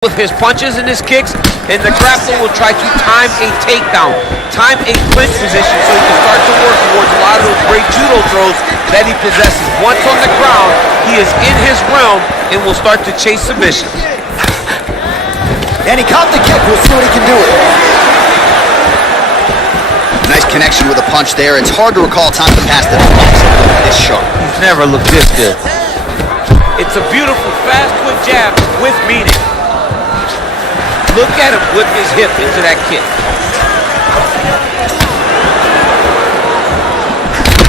with his punches and his kicks, and the grappler will try to time a takedown, time a clinch position so he can start to work towards a lot of those great judo throws that he possesses. Once on the ground, he is in his realm and will start to chase submissions. And he caught the kick. We'll see what he can do with it. Nice connection with a punch there. It's hard to recall a time in the past that this sharp. He's never looked this good. It's a beautiful, fast, quick jab with meaning. Look at him whip his hip into that kick.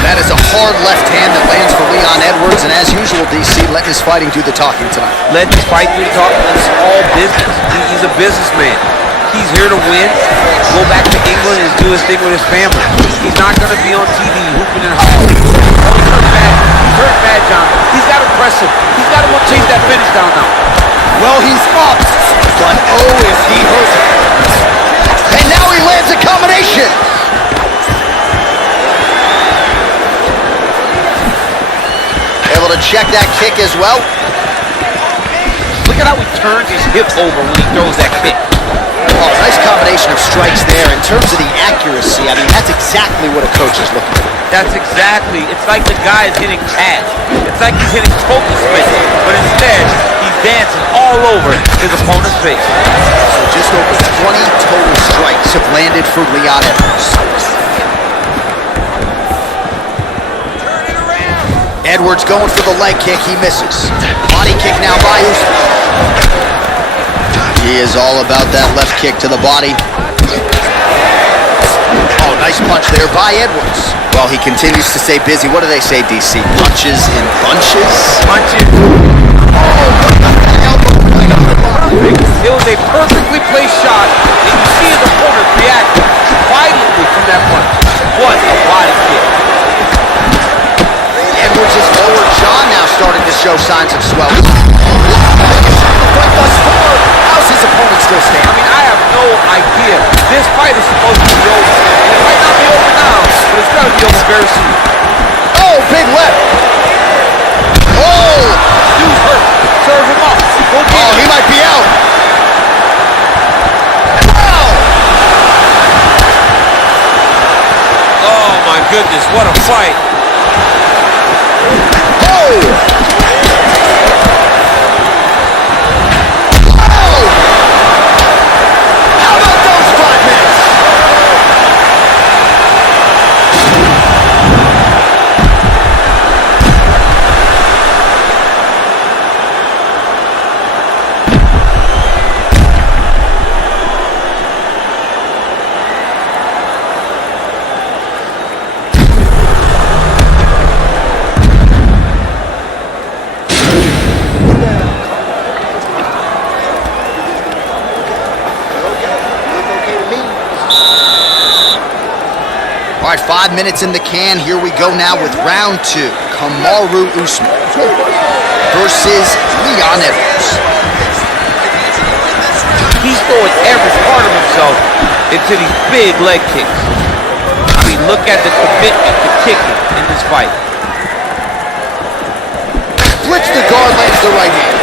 That is a hard left hand that lands for Leon Edwards, and as usual, DC, letting his fighting do the talking tonight. Letting his fight do the talking. It's all business. He's a businessman. He's here to win, go back to England and do his thing with his family. He's not going to be on TV hooping and hollering. He's hurt bad. He's hurt bad, John. He's got to press him. He's got to want to chase that finish down now. Well, he's up, but oh, is he hurt. And now he lands a combination. Able to check that kick as well. Look at how he turns his hip over when he throws that kick. Oh, nice combination of strikes there. In terms of the accuracy, I mean, that's exactly what a coach is looking for. That's exactly. It's like the guy is hitting pads. It's like he's hitting focus mitts, but instead, he's dancing all over his opponent's face. So just over 20 total strikes have landed for Leon Edwards. Edwards going for the leg kick. He misses. Body kick now by Usman. He is all about that left kick to the body. Oh, nice punch there by Edwards. Well, he continues to stay busy. What do they say, DC? Punches in bunches? Punches. It was a perfectly placed shot, and you see his opponent react violently from that punch. What a body kick. Edwards' lower jaw now starting to show signs of swelling. How's his opponent still standing? I mean, I have no idea. This fight is supposed to be over. It might not be over now, but it's got to be over very soon. Oh, big left. Oh! Dude's hurt. Serve him up. Oh, he might be out. Wow! Oh, my goodness. What a fight. Oh! All right, 5 minutes in the can. Here we go now with round 2. Kamaru Usman versus Leon Edwards. He's throwing every part of himself into these big leg kicks. I mean, look at the commitment to kicking in this fight. Flips the guard, lands the right hand.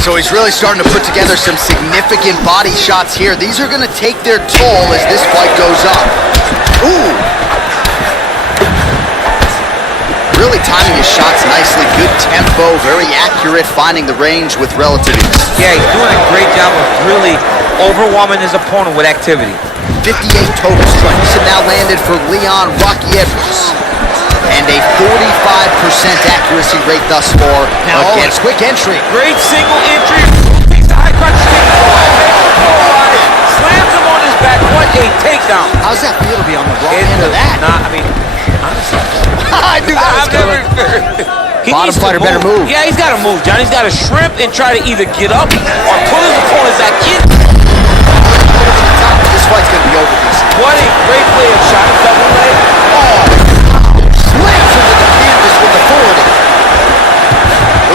So he's really starting to put together some significant body shots here. These are going to take their toll as this fight goes on. Ooh! Really timing his shots nicely. Good tempo, very accurate, finding the range with relative ease. Yeah, he's doing a great job of really overwhelming his opponent with activity. 58 total strikes have now landed for Leon Rocky Edwards. And a 45% accuracy rate thus far against quick entry. Great single entry. Takes the high crunch. Slams him on his back. What a takedown. How's that feel to be on the wrong end of that? Nah, I mean, honestly. I knew that was coming. Bottom fighter better move. Yeah, he's got to move, John. He's got to shrimp and try to either get up or pull his opponent back in. This fight's going to be over. What a great play of shot. Double leg. Oh. Slams into the canvas with authority.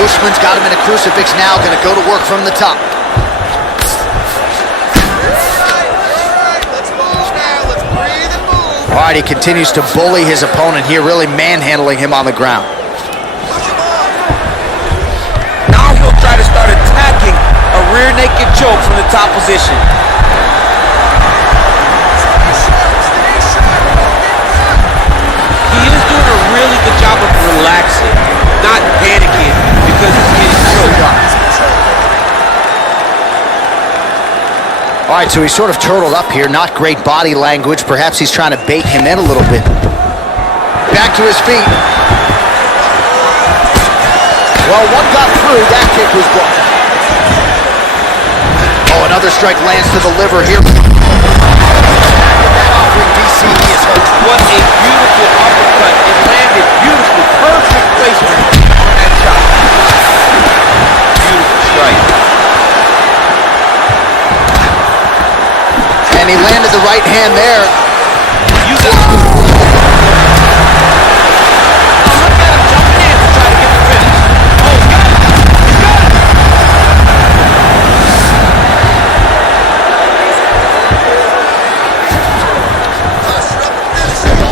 Usman's got him in a crucifix now, going to go to work from the top. All right, he continues to bully his opponent here, really manhandling him on the ground. Now he'll try to start attacking the top position. He is doing a really good job of relaxing, not panicking because he's getting choked. All right, so he's sort of turtled up here. Not great body language. Perhaps he's trying to bait him in a little bit. Back to his feet. Well, one got through. That kick was blocked. Oh, another strike lands to the liver here. That offering DC is hurt. What a beautiful uppercut. It landed beautifully. Perfect placement on that shot. Beautiful strike. And he landed the right hand there. You got him. Oh, look at him jumping in to try to get the finish. Oh, got it. Got it.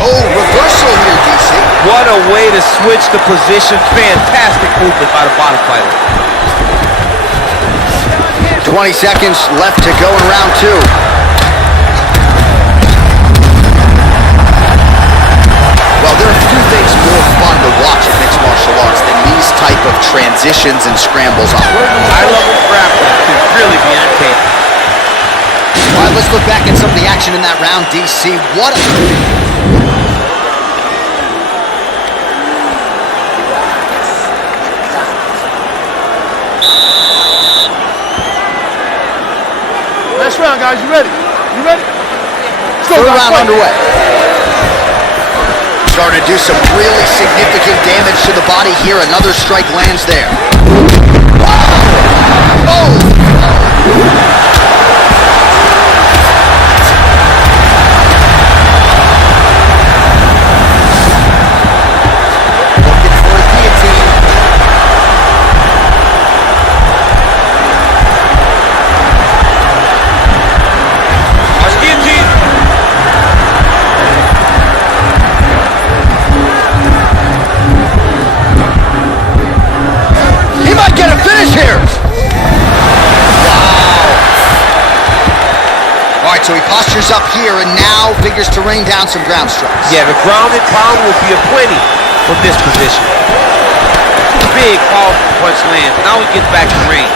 Oh, reversal here, DC. What a way to switch the position. Fantastic movement by the bottom fighter. 20 seconds left to go in round two. Well, there are few things more fun to watch in mixed martial arts than these type of transitions and scrambles on. High-level grappling can really be entertaining. All right, let's look back at some of the action in that round, DC. What a... Last round, guys. You ready? You ready? Let's go, Third guys. round Fight. underway. Starting to do some really significant damage to the body here. Another strike lands there. Oh! Looking for a guillotine. Watch guillotine. He might get a finish here. Wow. All right, so he postures up here and now figures to rain down some ground strikes. Yeah, the ground and pound will be aplenty from this position. Big, powerful punch lands. Now he gets back to range.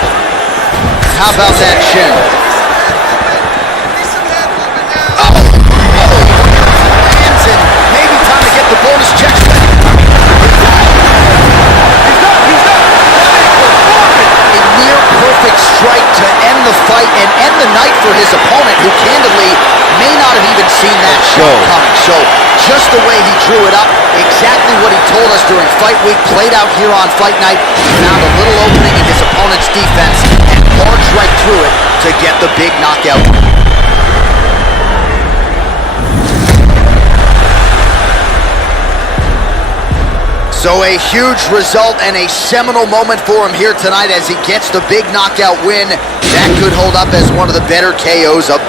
How about that shin? Lands and maybe time to get the bonus check. A near perfect strike to end the fight and end the night for his opponent, who candidly may not have even seen that shot coming. So just the way he drew it up, exactly what he told us during fight week, played out here on fight night. He found a little opening in his opponent's defense and barged right through it to get the big knockout. So a huge result and a seminal moment for him here tonight as he gets the big knockout win. That could hold up as one of the better KOs of...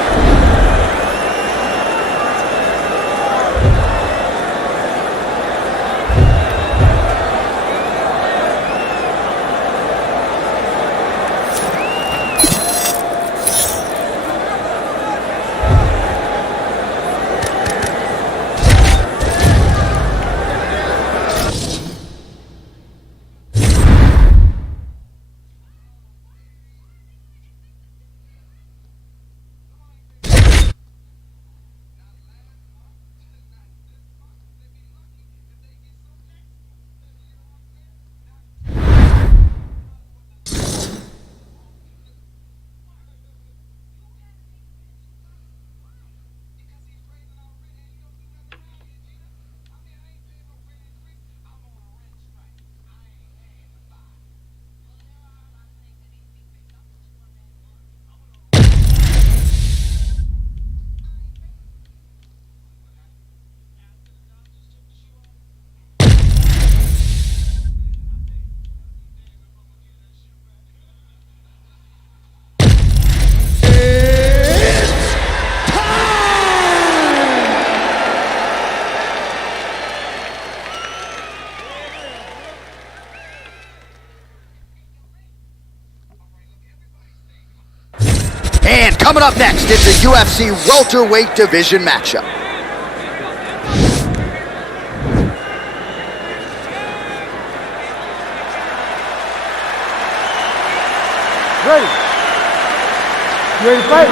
And coming up next, it's a UFC welterweight division matchup. Ready? You ready to fight?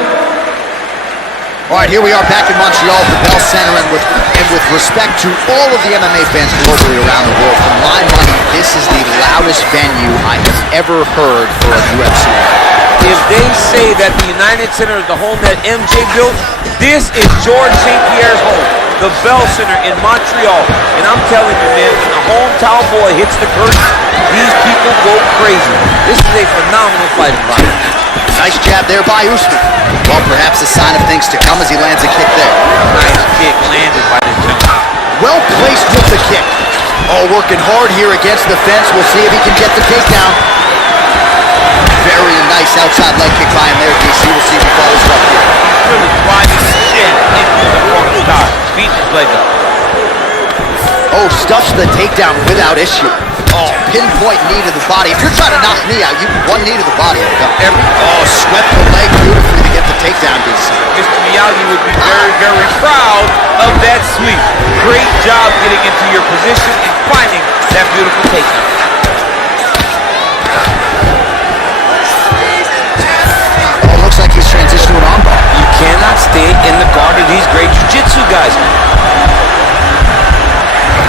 All right, here we are back in Montreal at the Bell Center, and with respect to all of the MMA fans globally around the world, for my money, this is the loudest venue I have ever heard for a UFC. If they say that the United Center is the home that MJ built, this is George St. Pierre's home, the Bell Center in Montreal. And I'm telling you, man, when the hometown boy hits the curtain, these people go crazy. This is a phenomenal fight environment. Nice jab there by Usman. Well, perhaps a sign of things to come as he lands a kick there. Nice kick landed by this gentleman. Well placed with the kick. Oh, working hard here against the fence. We'll see if he can get the takedown. Very nice outside leg kick by him there, DC. We'll see if he follows up here. Really driving the shin into the wrong side. Beating his leg up. Oh, stuffs the takedown without issue. Oh, pinpoint knee to the body. If you're trying to knock me out, you one knee to the body. Oh, swept the leg beautifully to get the takedown, DC. Mr. Miyagi would be very, very proud of that sweep. Great job getting into your position and finding that beautiful takedown. Oh, looks like he's transitioned to an armbar. You cannot stay in the guard of these great jiu-jitsu guys.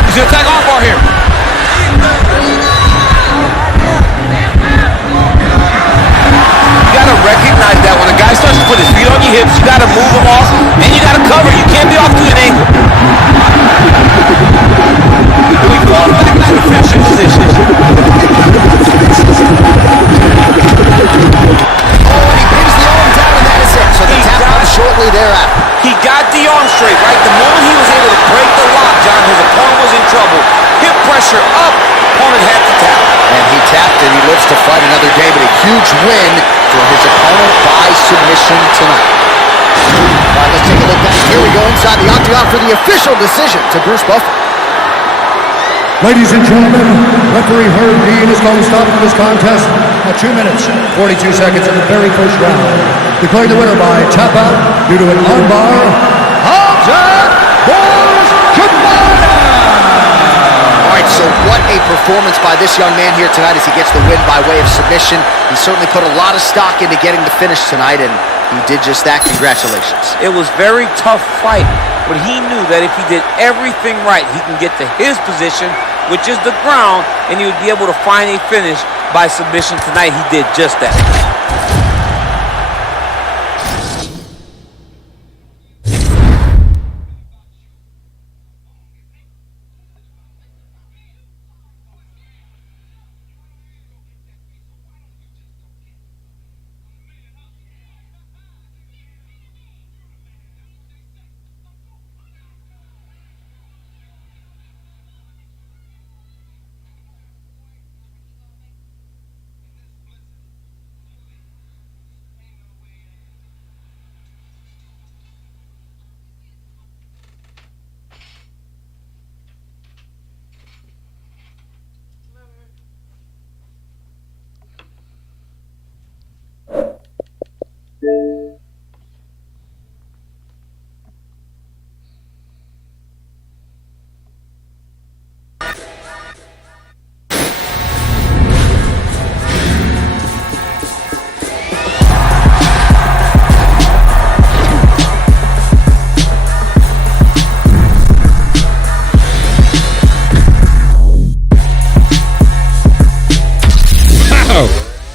He's gonna attack armbar here. You gotta recognize that when a guy starts to put his feet on your hips, you gotta move him off, and you gotta cover. You can't be off to an angle. We fall back to the finishing position. Oh, and he pins the arm down, and that is it. So the tap comes shortly thereafter. He got the arm straight, right? The moment he was able to break the lock, John, his opponent was in trouble. Hip pressure up, opponent had to tap. And he tapped and he lives to fight another day, but a huge win for his opponent by submission tonight. All right, let's take a look back. Here we go inside the octagon for the official decision to Bruce Buffer. Ladies and gentlemen, referee Herb Dean is calling stop to this contest at 2 minutes, 42 seconds in the very first round. Declaring the winner by tap out due to an armbar, Hamzat Boris Kimana! All right, so what a performance by this young man here tonight as he gets the win by way of submission. He certainly put a lot of stock into getting the finish tonight, and he did just that. Congratulations. It was very tough fight, but he knew that if he did everything right, he can get to his position, which is the ground, and he would be able to find a finish by submission tonight. He did just that.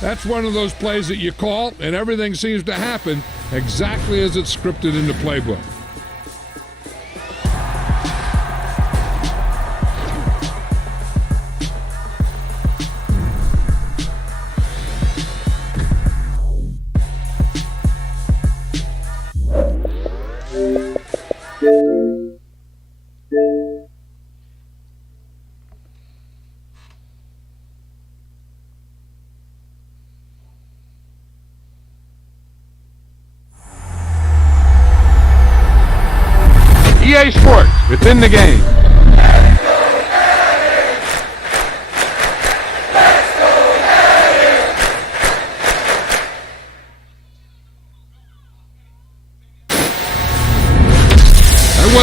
That's one of those plays that you call, and everything seems to happen exactly as it's scripted in the playbook. EA Sports, within the game.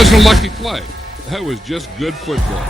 wasn't a lucky play. That was just good football.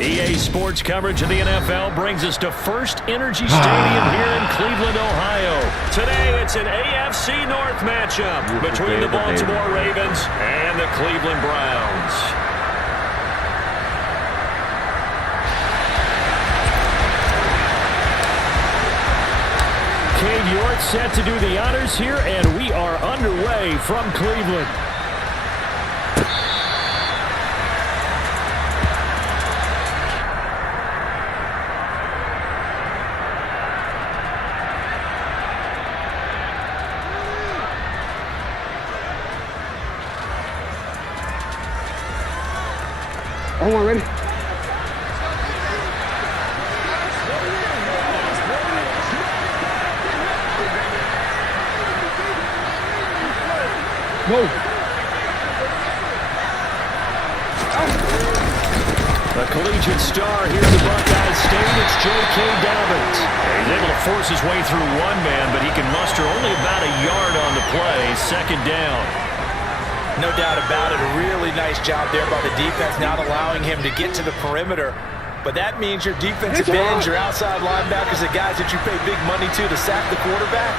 EA Sports coverage of the NFL brings us to First Energy Stadium here in Cleveland, Ohio. Today, it's an AFC North matchup between the Baltimore Ravens and the Cleveland Browns. Cade York set to do the honors here, and we are underway from Cleveland. Hold on, ready? Go. The collegiate star here at the Buckeye State, it's J.K. Dobbins. He's able to force his way through one man, but he can muster only about a yard on the play, second down. No doubt about it. A really nice job there by the defense, not allowing him to get to the perimeter. But that means your defensive ends, your outside linebackers, the guys that you pay big money to sack the quarterback,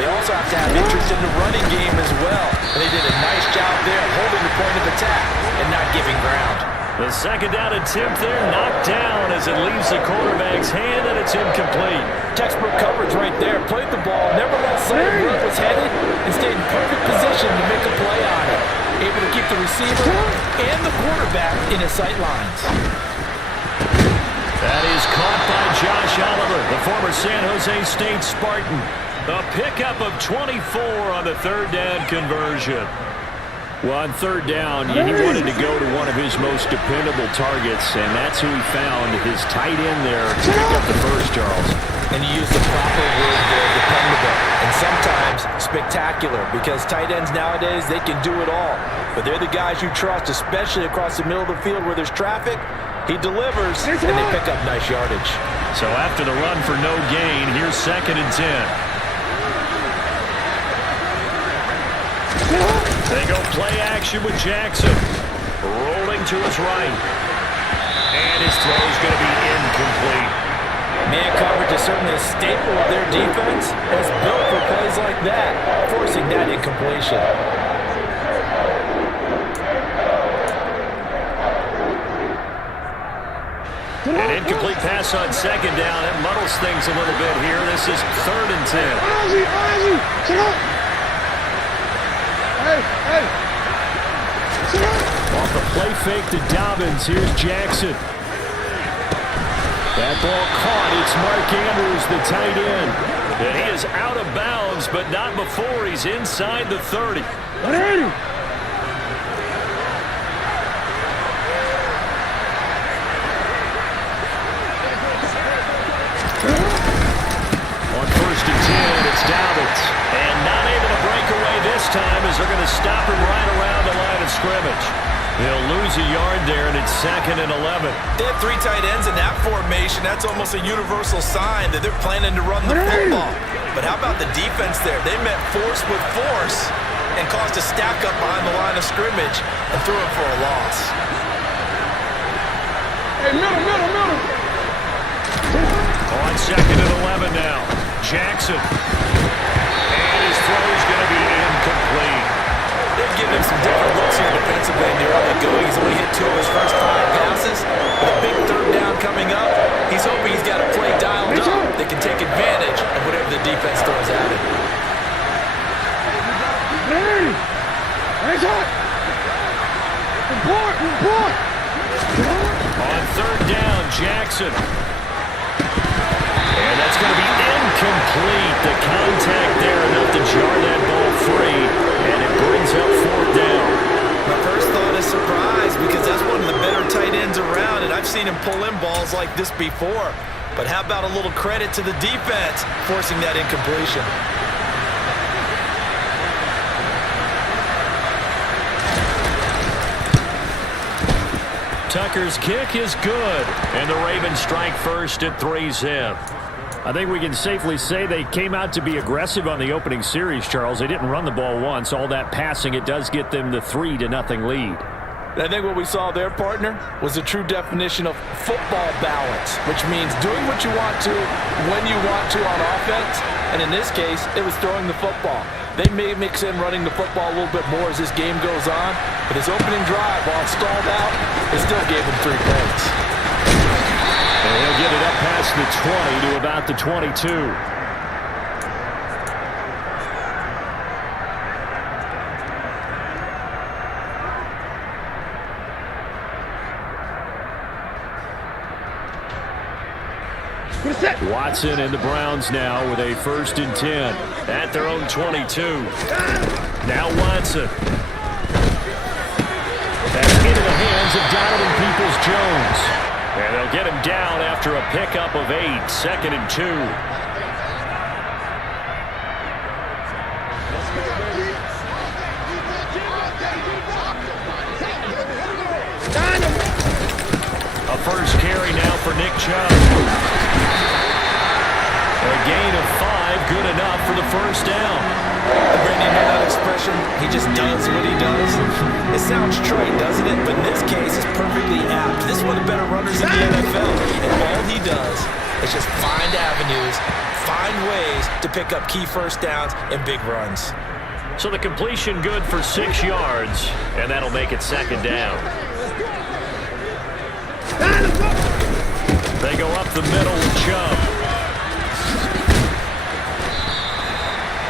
they also have to have interest in the running game as well. And they did a nice job there holding the point of attack and not giving ground. The second down attempt there knocked down as it leaves the quarterback's hand, and it's incomplete. Textbook coverage right there. Played the ball, never lost sight of where it was headed, and stayed in perfect position to make a play on it. Able to keep the receiver and the quarterback in his sight lines. That is caught by Josh Oliver, the former San Jose State Spartan. A pickup of 24 on the third down conversion. Well, on third down, he wanted to go to one of his most dependable targets, and that's who he found, his tight end there to pick up the first, Charles. And you use the proper word there, dependable, and sometimes spectacular, because tight ends nowadays, they can do it all. But they're the guys you trust, especially across the middle of the field where there's traffic. He delivers, and they pick up nice yardage. So after the run for no gain, here's 2nd and 10. They go play action with Jackson. Rolling to his right. And his throw is going to be incomplete. Man coverage is certainly a staple of their defense. It's built for plays like that, forcing that incompletion. An incomplete pass on second down. It muddles things a little bit here. This is 3rd and 10. Off the play fake to Dobbins, here's Jackson. That ball caught. It's Mark Andrews, the tight end. And he is out of bounds, but not before he's inside the 30. On 1st and 10, it's Dobbins. And not able to break away this time as they're going to stop him right around the line of scrimmage. He'll lose a yard there, and it's 2nd and 11. They have 3 tight ends in that formation. That's almost a universal sign that they're planning to run the football. But how about the defense there? They met force with force and caused a stack up behind the line of scrimmage and threw it for a loss. Hey, middle. On 2nd and 11 now. Jackson. And his throw is going to be incomplete. They've given him 2 of his first 5 passes. With a big third down coming up, he's hoping he's got a play dialed up that can take advantage of whatever the defense throws at him. On third down, Jackson. And that's going to be incomplete. The contact there enough to jar that ball free, and it brings up fourth down. My first thought is surprise because that's one of the better tight ends around, and I've seen him pull in balls like this before. But how about a little credit to the defense forcing that incompletion? Tucker's kick is good, and the Ravens strike first at 3-zip. I think we can safely say they came out to be aggressive on the opening series, Charles. They didn't run the ball once. All that passing, it does get them the 3-0 lead. I think what we saw there, partner, was a true definition of football balance, which means doing what you want to when you want to on offense, and in this case, it was throwing the football. They may mix in running the football a little bit more as this game goes on, but his opening drive, while stalled out, it still gave him 3 points. And he'll get it up past the 20 to about the 22. Watson and the Browns now with a 1st and 10 at their own 22. Now Watson. That's into the hands of Donovan Peoples-Jones. And they'll get him down after a pickup of 8, 2nd and 2. A first carry now for Nick Chubb. A gain of 5, good enough for the first down. Brandon, you know that expression? He just does what he does. It sounds trite, doesn't it? But in this case, it's perfectly apt. This is one of the better runners in the NFL. And all he does is just find avenues, find ways to pick up key first downs and big runs. So the completion good for 6 yards, and that'll make it 2nd down. They go up the middle with Chubb.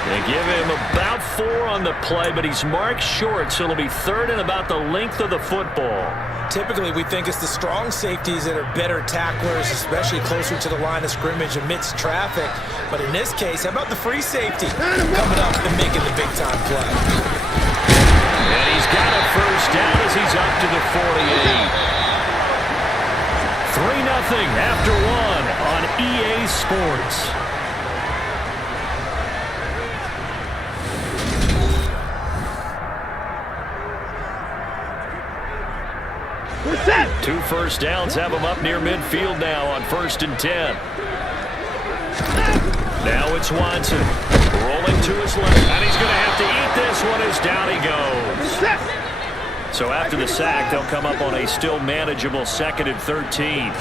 They give him about 4 on the play, but he's marked short, so it'll be 3rd and about the length of the football. Typically, we think it's the strong safeties that are better tacklers, especially closer to the line of scrimmage amidst traffic. But in this case, how about the free safety coming up and making the big-time play? And he's got a first down as he's up to the 48. 3-0 after 1 on EA Sports. Two first downs have him up near midfield now on 1st and 10. Now it's Watson rolling to his left, and he's going to have to eat this one as down he goes. So after the sack, they'll come up on a still manageable 2nd and 13.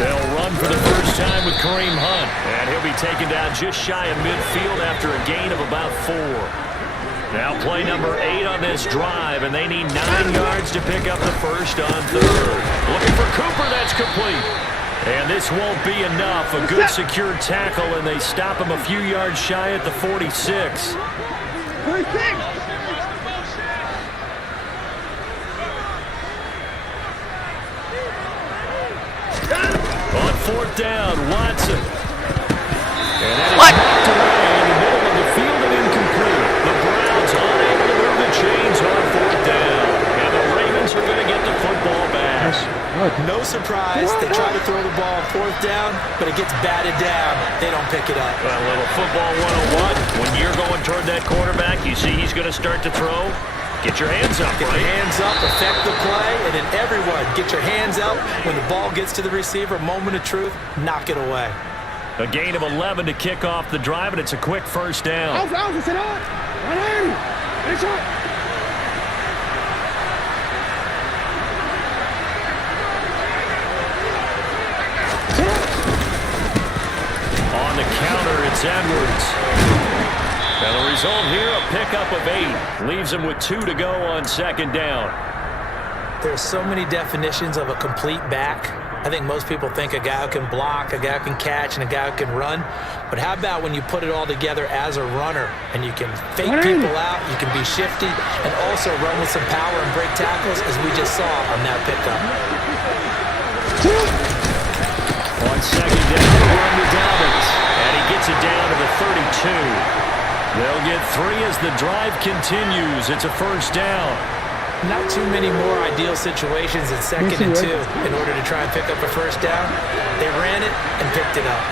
They'll run for the first time with Kareem Hunt, and he'll be taken down just shy of midfield after a gain of about 4. Now play number 8 on this drive, and they need 9 yards to pick up the first on 3rd. Looking for Cooper, that's complete. And this won't be enough. A good secured tackle, and they stop him a few yards shy at the 46. On 4th down, Watson. And that is knocked away in the middle of the field and incomplete. The Browns unable to move the chains on 4th down. And the Ravens are going to get the football back. No surprise, they try to throw the ball on 4th down, but it gets batted down. They don't pick it up. Well, a little football 101. When you're going toward that quarterback, you see he's going to start to throw. Get your hands up, Get your hands up, affect the play, and then everyone, get your hands up. When the ball gets to the receiver, moment of truth, knock it away. A gain of 11 to kick off the drive, and it's a quick first down. On the counter, it's Edwards. And the result here, a pickup of 8. Leaves him with 2 to go on 2nd down. There's so many definitions of a complete back. I think most people think a guy who can block, a guy who can catch, and a guy who can run. But how about when you put it all together as a runner and you can fake people out, you can be shifty, and also run with some power and break tackles, as we just saw on that pickup. On second down, the run to Dobbins, and he gets it down to the 32. They'll get 3 as the drive continues. It's a first down. Not too many more ideal situations in second and 2 in order to try and pick up a first down. They ran it and picked it up.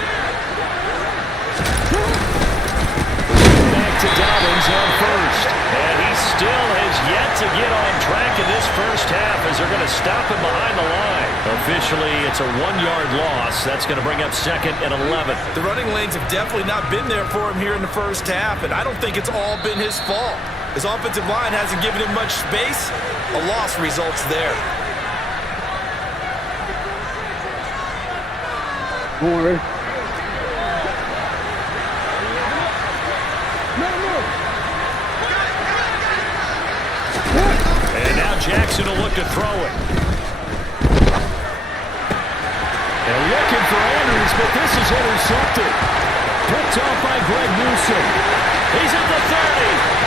Back to Dobbins on first. And he still has yet to get on track in this first half as they're going to stop him behind the line. Officially, it's a 1-yard loss. That's going to bring up second and 11. The running lanes have definitely not been there for him here in the first half, and I don't think it's all been his fault. His offensive line hasn't given him much space. A loss results there. Don't worry. And now Jackson will look to throw it. They're looking for Andrews, but this is intercepted. Picked off by Greg Newsom. He's at the 30.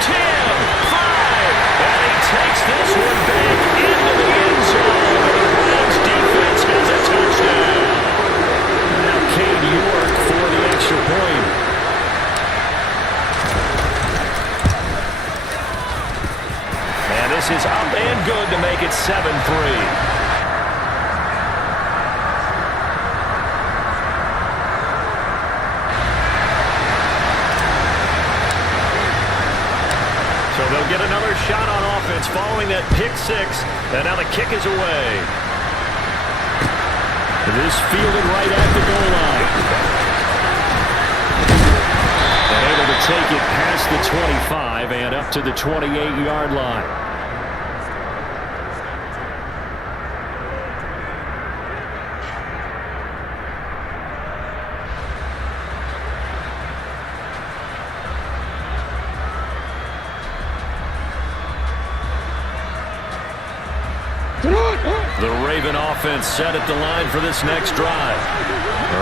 10, 5, and he takes this one back into the end zone. The Browns defense has a touchdown. Now Cade York for the extra point. And this is up and good to make it 7-3. They'll get another shot on offense following that pick 6, and now the kick is away. This fielded right at the goal line. And able to take it past the 25 and up to the 28-yard line. The Raven offense set at the line for this next drive.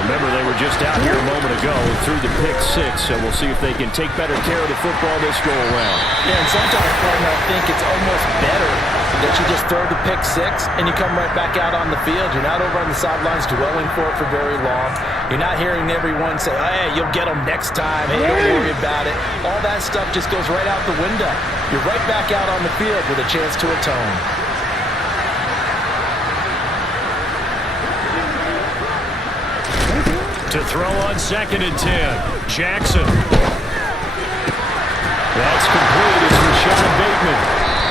Remember, they were just out here a moment ago through the pick 6, so we'll see if they can take better care of the football this go-around. Yeah, and sometimes, partner, I think it's almost better that you just throw the pick 6 and you come right back out on the field. You're not over on the sidelines dwelling for it for very long. You're not hearing everyone say, hey, you'll get them next time. Hey, don't worry about it. All that stuff just goes right out the window. You're right back out on the field with a chance to atone. To throw on second and 10. Jackson. That's complete. It's Rashad Bateman.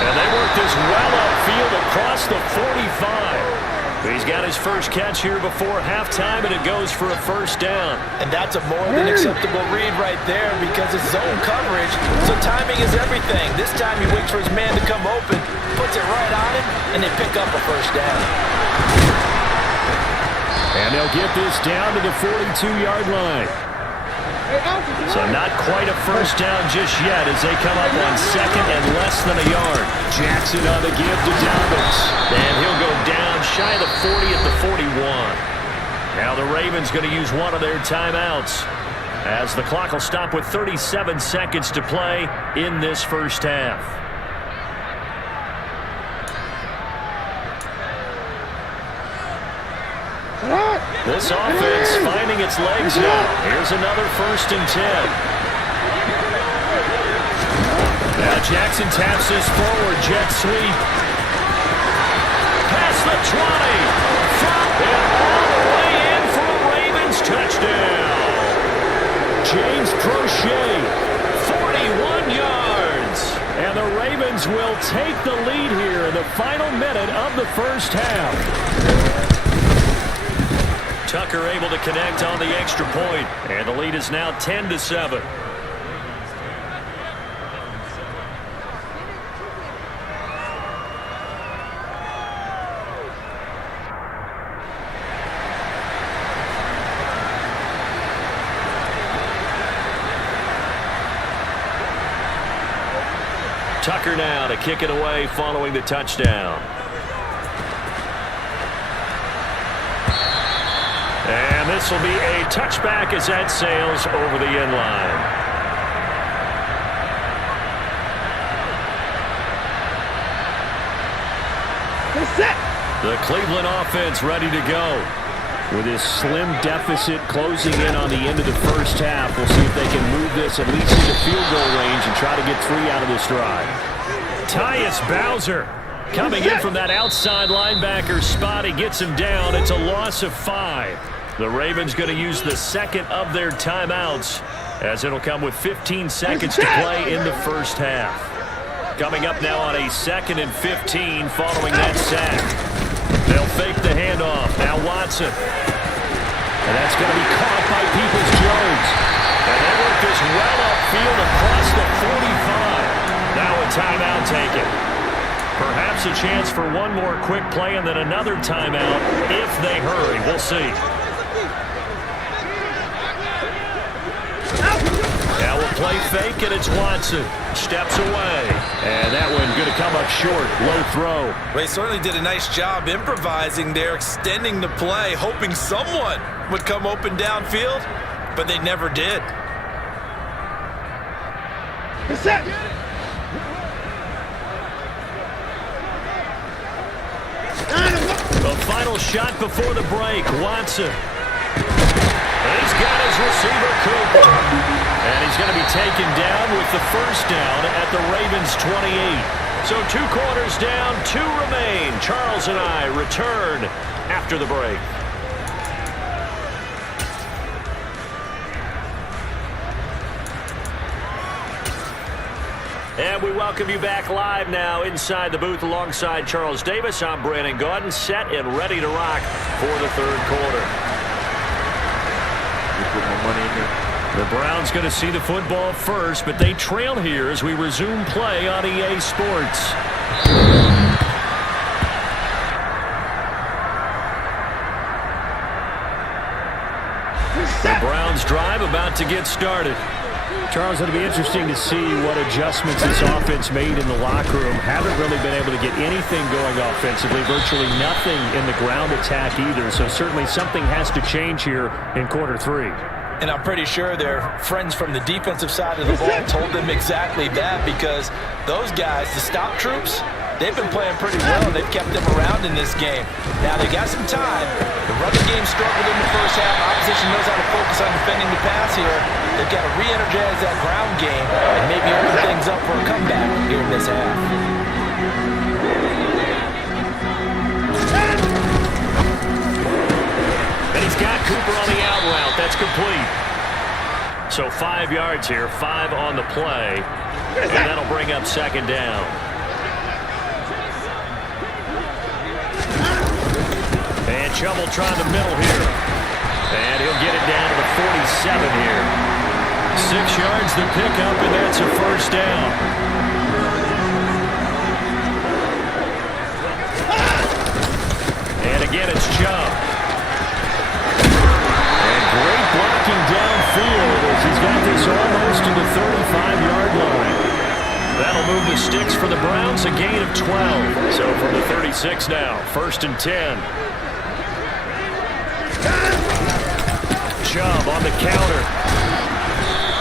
And they work this well upfield across the 45. He's got his first catch here before halftime, and it goes for a first down. And that's a more than acceptable read right there because it's zone coverage, so timing is everything. This time he waits for his man to come open, puts it right on him, and they pick up a first down. And they'll get this down to the 42-yard line. So not quite a first down just yet as they come up on second and less than a yard. Jackson on the give to Dobbins. And he'll go down shy of the 40 at the 41. Now the Ravens going to use one of their timeouts as the clock will stop with 37 seconds to play in this first half. This offense finding its legs now. Here's another first and 10. Now Jackson taps this forward, jet sweep. Past the 20. And all the way in for a Ravens touchdown. James Prochet, 41 yards. And the Ravens will take the lead here in the final minute of the first half. Tucker able to connect on the extra point, and the lead is now 10-7. Tucker now to kick it away following the touchdown. And this will be a touchback as that sails over the end line. The Cleveland offense ready to go. With this slim deficit closing in on the end of the first half, we'll see if they can move this at least into field goal range and try to get 3 out of this drive. Tyus Bowser coming in from that outside linebacker spot. He gets him down. It's a loss of 5. The Ravens going to use the second of their timeouts as it'll come with 15 seconds to play in the first half. Coming up now on a 2nd and 15 following that sack. They'll fake the handoff. Now Watson. And that's going to be caught by Peoples-Jones. And they work this well upfield across the 45. Now a timeout taken. Perhaps a chance for one more quick play and then another timeout if they hurry. We'll see. Now we'll play fake, and it's Watson. Steps away. And that one going to come up short. Low throw. Well, he certainly did a nice job improvising there, extending the play, hoping someone would come open downfield, but they never did. The final shot before the break. Watson. He's got his receiver, Cooper. And he's going to be taken down with the first down at the Ravens' 28. So 2 quarters down, 2 remain. Charles and I return after the break. And we welcome you back live now inside the booth alongside Charles Davis. I'm Brandon Gaudin, set and ready to rock for the 3rd quarter. Put more money in there. The Browns going to see the football first, but they trail here as we resume play on EA Sports. The Browns drive about to get started. Charles, it'll be interesting to see what adjustments this offense made in the locker room. Haven't really been able to get anything going offensively, virtually nothing in the ground attack either. So certainly something has to change here in quarter 3. And I'm pretty sure their friends from the defensive side of the ball told them exactly that, because those guys, the stop troops, they've been playing pretty well. They've kept them around in this game. Now, they got some time. The running game struggled in the first half. Opposition knows how to focus on defending the pass here. They've got to re-energize that ground game and maybe open things up for a comeback here in this half. And he's got Cooper on the out route. That's complete. So 5 yards here, 5 on the play. And that'll bring up 2nd down. And Chubb will try the middle here. And he'll get it down to the 47 here. 6 yards the pickup, and that's a first down. And again, it's Chubb. And great blocking downfield as he's got this almost to the 35-yard line. That'll move the sticks for the Browns, a gain of 12. So from the 36 now, 1st and 10. Chubb on the counter.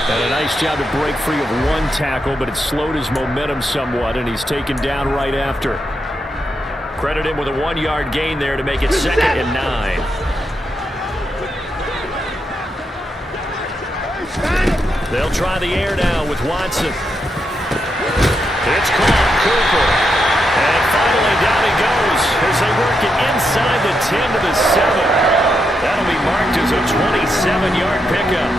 And a nice job to break free of 1 tackle, but it slowed his momentum somewhat, and he's taken down right after. Credit him with a 1-yard gain there to make it 2nd and 9. They'll try the air now with Watson. It's caught, Cooper. And finally down he goes as they work it inside the 10 to the 7. That'll be marked as a 27-yard pickup.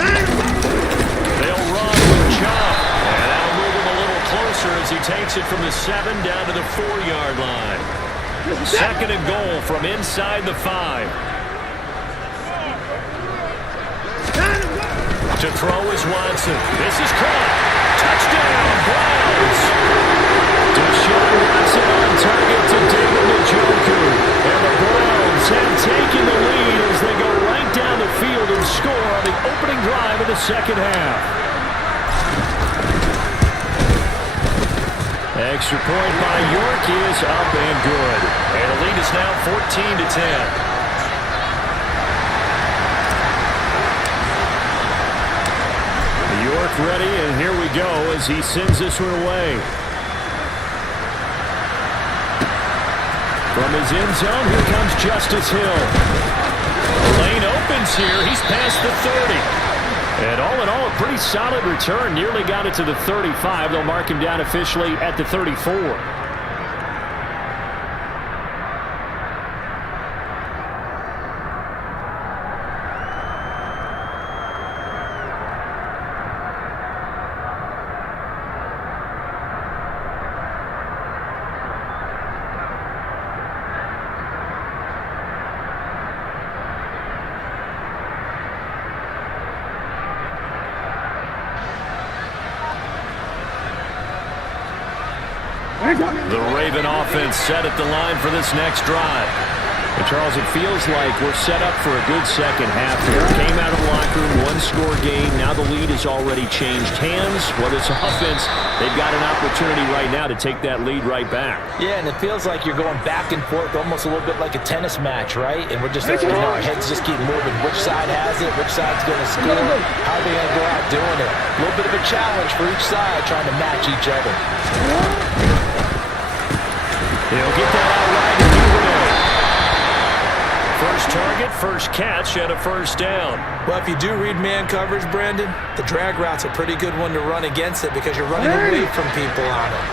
They'll run with Chubb. And that'll move him a little closer as he takes it from the 7 down to the 4-yard line. 2nd and goal from inside the 5. To throw is Watson. This is caught. Touchdown, Browns. Deshaun Watson on target to David Njoku. And the Browns have taken the lead as they go right down the field and score on the opening drive of the 2nd half. Extra point by York is up and good. And the lead is now 14-10. York ready, and here we go as he sends this one away. From his end zone, here comes Justice Hill. The lane opens here. He's past the 30. And all in all, a pretty solid return. Nearly got it to the 35. They'll mark him down officially at the 34. The Raven offense set at the line for this next drive. And Charles, it feels like we're set up for a good second half here. Came out of the locker room, one-score game. Now the lead has already changed hands. Whether it's offense, they've got an opportunity right now to take that lead right back. Yeah, and it feels like you're going back and forth, almost a little bit like a tennis match, right? And we're just, our heads just keep moving. Which side has it? Which side's going to score? How are they going to go out doing it? A little bit of a challenge for each side, trying to match each other. He'll get that out right and do it. First target, first catch, and a first down. Well, if you do read man coverage, Brandon, the drag route's a pretty good one to run against it because you're running away from people on it.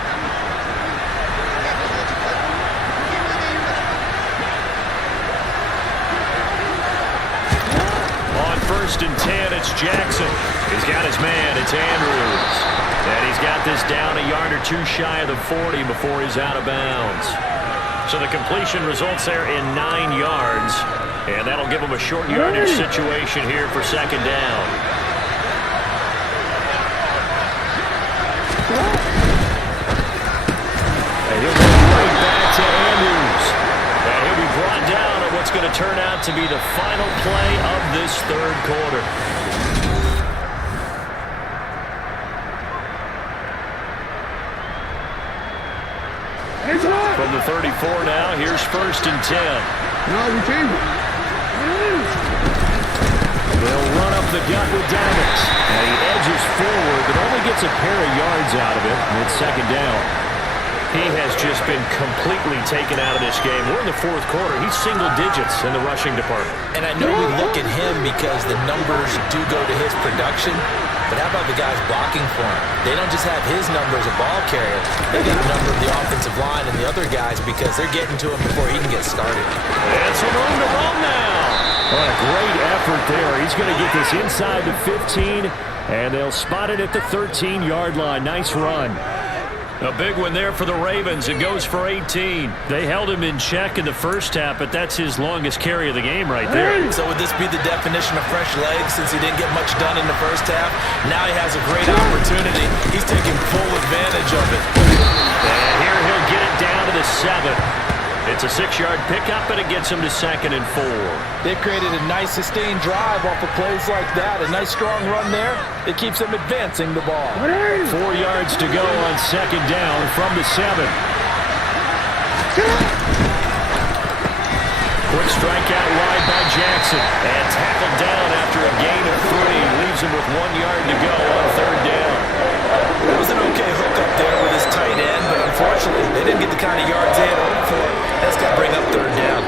On 1st and 10, it's Jackson. He's got his man. It's Andrews. And he's got this down a yard or two shy of the 40 before he's out of bounds. So the completion results there in 9 yards. And that'll give him a short yardage situation here for second down. And he'll go right back to Andrews. And he'll be brought down on what's going to turn out to be the final play of this third quarter. From the 34 now, here's 1st and 10. No, we changed it. They'll run up the gut with Davis. And he edges forward, but only gets a pair of yards out of it. And it's second down. He has just been completely taken out of this game. We're in the 4th quarter. He's single digits in the rushing department. And I know we look at him because the numbers do go to his production. But how about the guys blocking for him? They don't just have his number as a ball carrier. They got the number of the offensive line and the other guys because they're getting to him before he can get started. And some room to run now. What a great effort there. He's going to get this inside the 15, and they'll spot it at the 13-yard line. Nice run. A big one there for the Ravens. It goes for 18. They held him in check in the first half, but that's his longest carry of the game right there. So would this be the definition of fresh legs since he didn't get much done in the first half? Now he has a great opportunity. He's taking full advantage of it. And here he'll get it down to the 7. It's a 6-yard pickup, and it gets him to 2nd and 4. They've created a nice sustained drive off of plays like that. A nice strong run there. It keeps them advancing the ball. 4 yards to go on 2nd down from the 7. Quick strikeout wide by Jackson. And tackled down after a gain of 3. Leaves him with 1 yard to go on 3rd down. It was an okay hook up there with his tight end, but unfortunately, they didn't get the kind of yards they had hoped for. That's got to bring up 3rd down.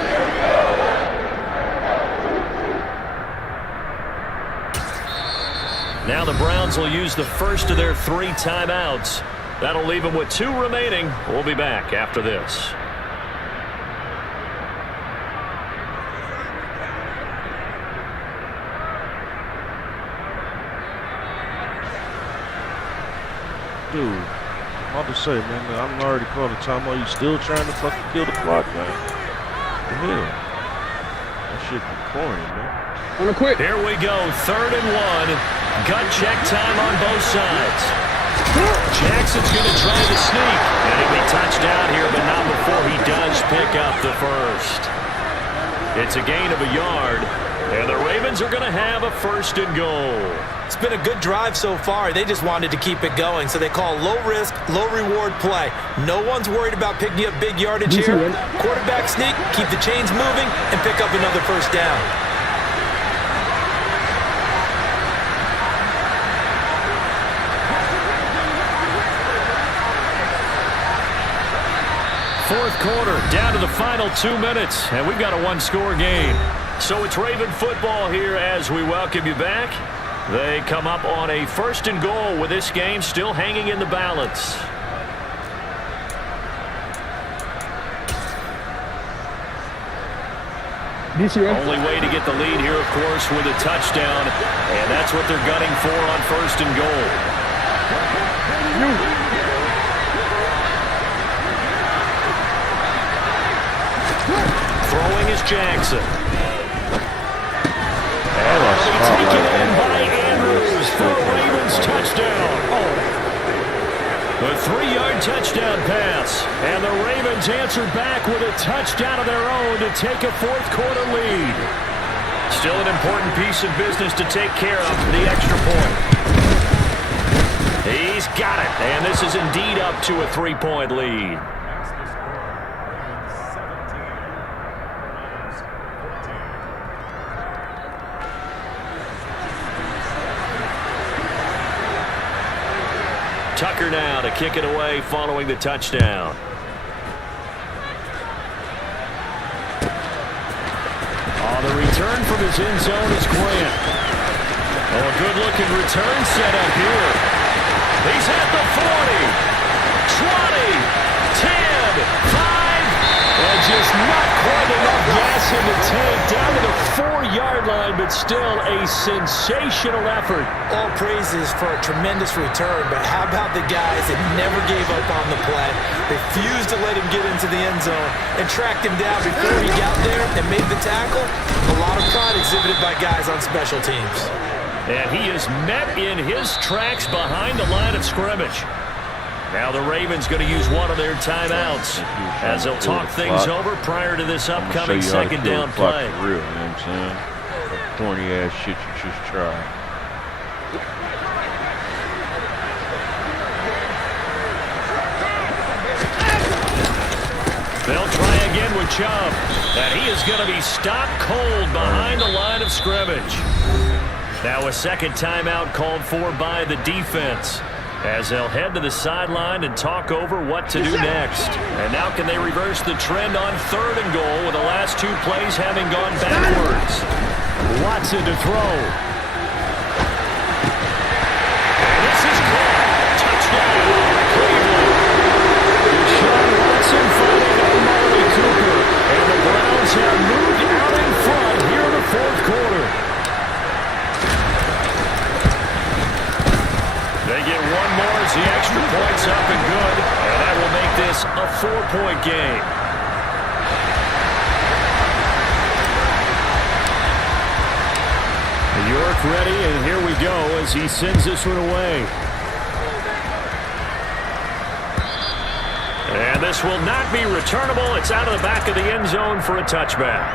Now the Browns will use the first of their 3 timeouts. That'll leave them with 2 remaining. We'll be back after this. Dude, I'm about to say, man, I'm already called a timeout. You still trying to fucking kill the clock, man? What the hell? That shit be corny, man. Wanna quit? Here we go, 3rd and 1. Gut check time on both sides. Jackson's going to try to sneak. And he'll be touched out here, but not before he does pick up the first. It's a gain of a yard. And the Ravens are going to have a 1st and goal. It's been a good drive so far. They just wanted to keep it going, so they call low-risk, low-reward play. No one's worried about picking up big yardage here. Quarterback sneak, keep the chains moving, and pick up another 1st down. Fourth quarter, down to the final 2 minutes, and we've got a 1-score game. So it's Raven football here as we welcome you back. They come up on a 1st and goal with this game still hanging in the balance. Only way to get the lead here, of course, with a touchdown, and that's what they're gunning for on 1st and goal. Throwing is Jackson. Taken in by Andrews for a Ravens touchdown. The 3-yard touchdown pass. And the Ravens answer back with a touchdown of their own to take a 4th quarter lead. Still an important piece of business to take care of for the extra point. He's got it. And this is indeed up to a 3-point lead. Tucker now to kick it away following the touchdown. The return from his end zone is Grant. A good-looking return set up here. He's at the 40, 20, 10, 5, and just not quite enough gas in the tank. Down to the 4-yard line, but still a sensational effort. All praises for a tremendous return, but how about the guys that never gave up on the play, refused to let him get into the end zone, and tracked him down before he got there and made the tackle? A lot of pride exhibited by guys on special teams. And he is met in his tracks behind the line of scrimmage. Now the Ravens going to use one of their timeouts as they'll talk things over prior to this upcoming 2nd down play. For real, you know what I'm saying? That corny ass shit you just tried. They'll try again with Chubb, and he is going to be stopped cold behind the line of scrimmage. Now a 2nd timeout called for by the defense, as they'll head to the sideline and talk over what to do next. And now can they reverse the trend on 3rd and goal with the last 2 plays having gone backwards? Watson to throw. And this is caught. Touchdown, Cleveland. Deshaun Watson fighting on Marley Cooper. And the Browns have moved out in front here in the 4th quarter. They get one more as the extra point's up and good, and that will make this a 4-point game. York ready, and here we go as he sends this one away. And this will not be returnable. It's out of the back of the end zone for a touchback.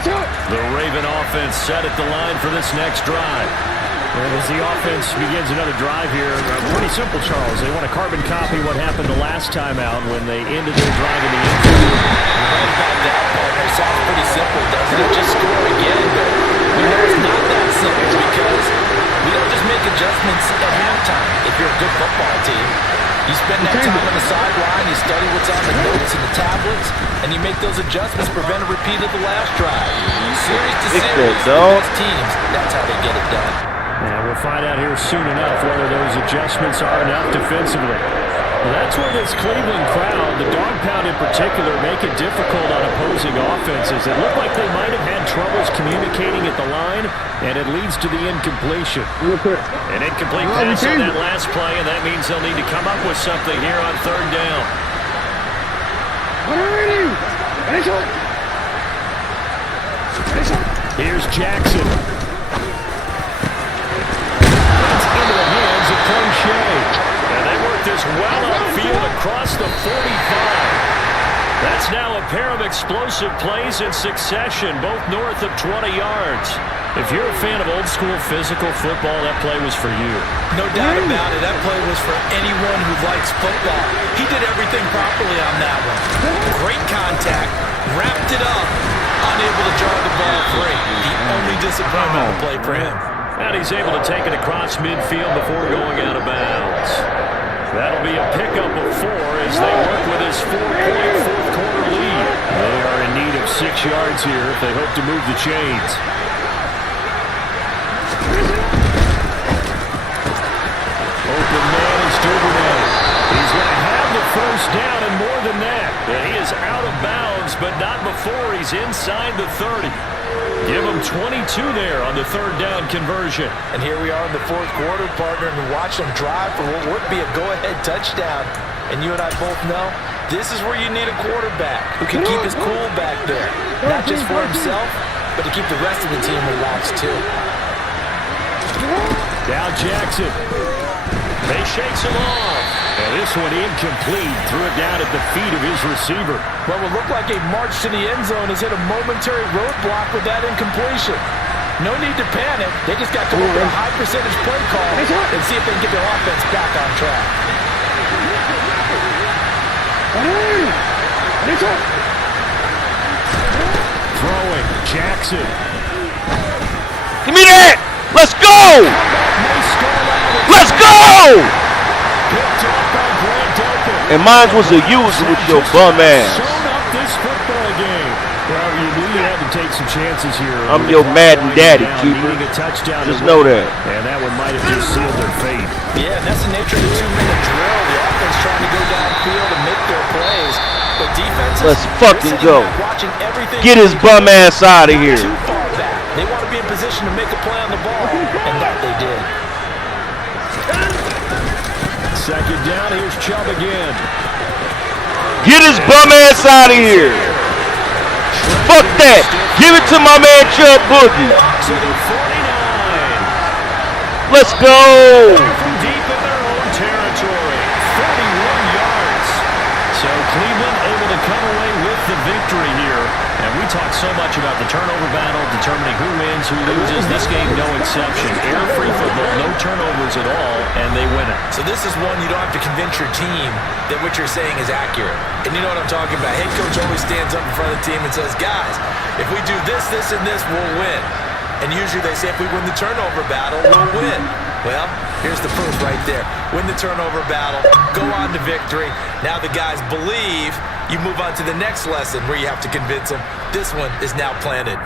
The Raven offense set at the line for this next drive. And as the offense begins another drive here, pretty simple, Charles. They want to carbon copy what happened the last time out when they ended their drive in the end zone. Right about that, partner. Sounds pretty simple, doesn't it? Just score again, but we know it's not that simple because we don't just make adjustments at halftime if you're a good football team. You spend that time on the sideline, you study what's on the notes and the tablets, and you make those adjustments, prevent a repeat of the last drive. Series to series, the best teams, that's how they get it done. And we'll find out here soon enough whether those adjustments are enough defensively. Well, that's where this Cleveland crowd, the dog pound in particular, make it difficult on opposing offenses. It looked like they might have had troubles communicating at the line, and it leads to the incompletion. An incomplete pass on that last play, and that means they'll need to come up with something here on 3rd down. Here's Jackson. It's into the hands of Crochet. And they work this well upfield across the 45. That It's now a pair of explosive plays in succession, both north of 20 yards. If you're a fan of old-school physical football, that play was for you. No doubt about it. That play was for anyone who likes football. He did everything properly on that one. Great contact, wrapped it up, unable to jar the ball free. The only disappointment on the play for him. And he's able to take it across midfield before going out of bounds. That'll be a pickup of 4 as they work with his 4-point fourth-quarter lead. They are in need of 6 yards here if they hope to move the chains. Open man is Duvernay. He's going to have the first down and more than that. And he is out of bounds, but not before he's inside the 30. Give him 22 there on the third down conversion. And here we are in the fourth quarter, partner, and watch them drive for what would be a go-ahead touchdown. And you and I both know this is where you need a quarterback who can keep his cool back there. Not just for himself, but to keep the rest of the team relaxed too. Now Jackson. They shakes him off. And this one incomplete. Threw it down at the feet of his receiver. What would look like a march to the end zone has hit a momentary roadblock with that incompletion. No need to panic. They just got to look at a high percentage play call and see if they can get their offense back on track. Throwing. Jackson. Give me that! Let's go! Let's go! And mine was a user with your bum ass. Shown up this football game. Well, you knew you had to take some chances here. I'm your Madden daddy, keeper. Needing a touchdown. Just know that. And that one might have just sealed their fate. Yeah, and that's the nature of the 2-minute drill. The offense trying to go downfield and make their plays. But defenses, let's fucking go. Get his bum ass out of here. Too far back. They want to be in position to make a play on the ball, and that they did. Second down, here's Chubb again. Get his bum ass out of here. Fuck that. Give it to my man Chubb Boogie. Let's go. From deep in their own territory. 41 yards. So Cleveland able to come away with the victory here. And we talk so much about the turnover battle, determining who wins, who loses. This game, no exception. Air-free football, no turnovers at all, and they win it. So this is one you don't have to convince your team that what you're saying is accurate. And you know what I'm talking about. Head coach always stands up in front of the team and says, guys, if we do this, this, and this, we'll win. And usually they say if we win the turnover battle, we'll win. Well, here's the proof right there. Win the turnover battle, go on to victory. Now the guys believe. You move on to the next lesson where you have to convince them. This one is now planted.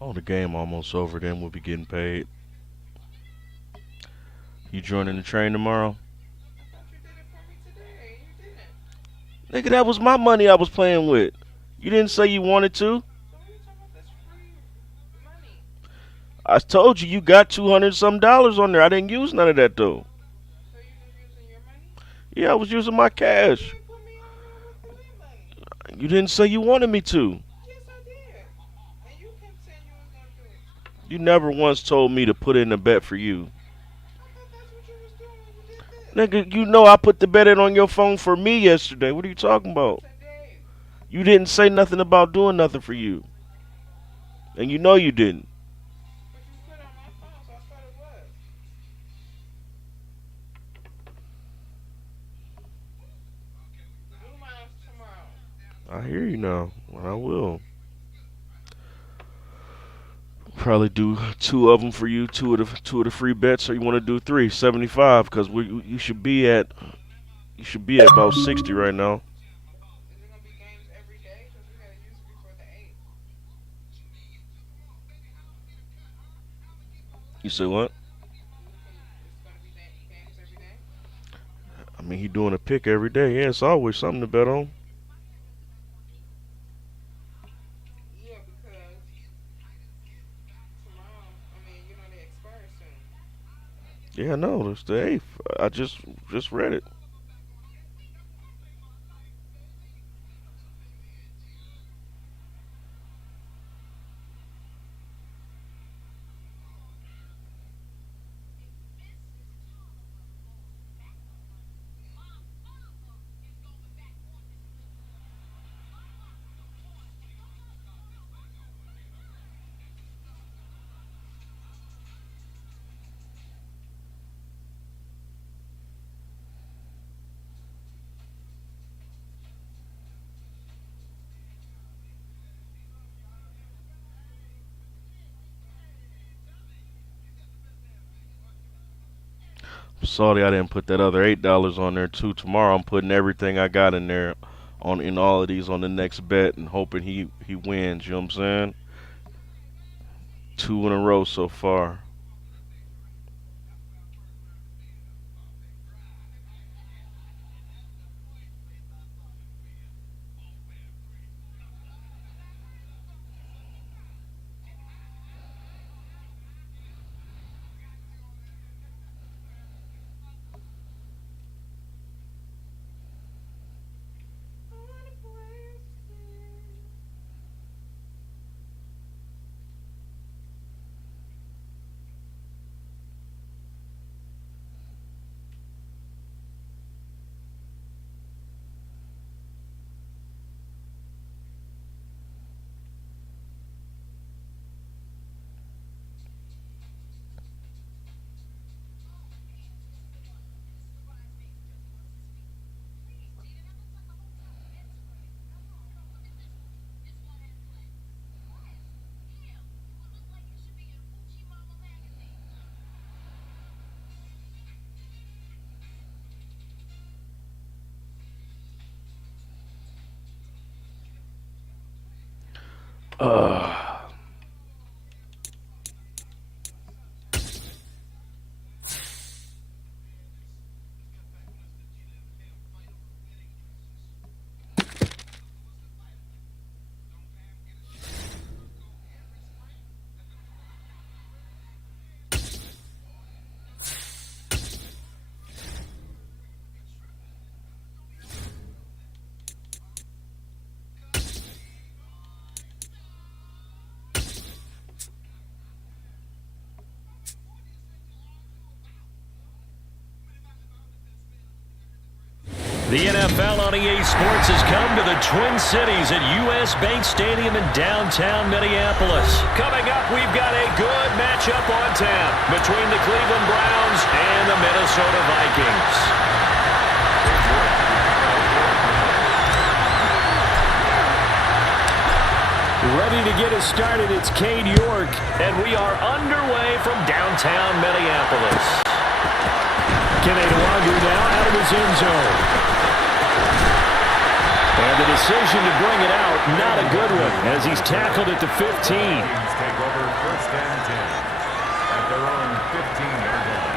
Oh, the game almost over. Then we'll be getting paid. You joining the train tomorrow? Nigga, that was my money I was playing with. You didn't say you wanted to. I told you got $200 on there. I didn't use none of that though. Yeah, I was using my cash. You didn't say you wanted me to. You never once told me to put in a bet for you. Nigga, you know I put the bet in on your phone for me yesterday. What are you talking about? You didn't say nothing about doing nothing for you. And you know you didn't. I hear you now. I will. Probably do two of them for you, two of the free bets, or you want to do three, 75, because you should be at about 60 right now. You said what? I mean, he doing a pick every day. Yeah, it's always something to bet on. Yeah, I know. It's the eighth. I just read it. salty I didn't put that other $8 on there too. Tomorrow I'm putting everything I got in there in all of these on the next bet and hoping he wins, you know what I'm saying? 2 in a row so far. The NFL on EA Sports has come to the Twin Cities at U.S. Bank Stadium in downtown Minneapolis. Coming up, we've got a good matchup on tap between the Cleveland Browns and the Minnesota Vikings. Ready to get us started, it's Cade York, and we are underway from downtown Minneapolis. Kennedy now out of his end zone. And the decision to bring it out, not a good one, as he's tackled at the 15. Take over 1st and 10 at their own 15-yard line.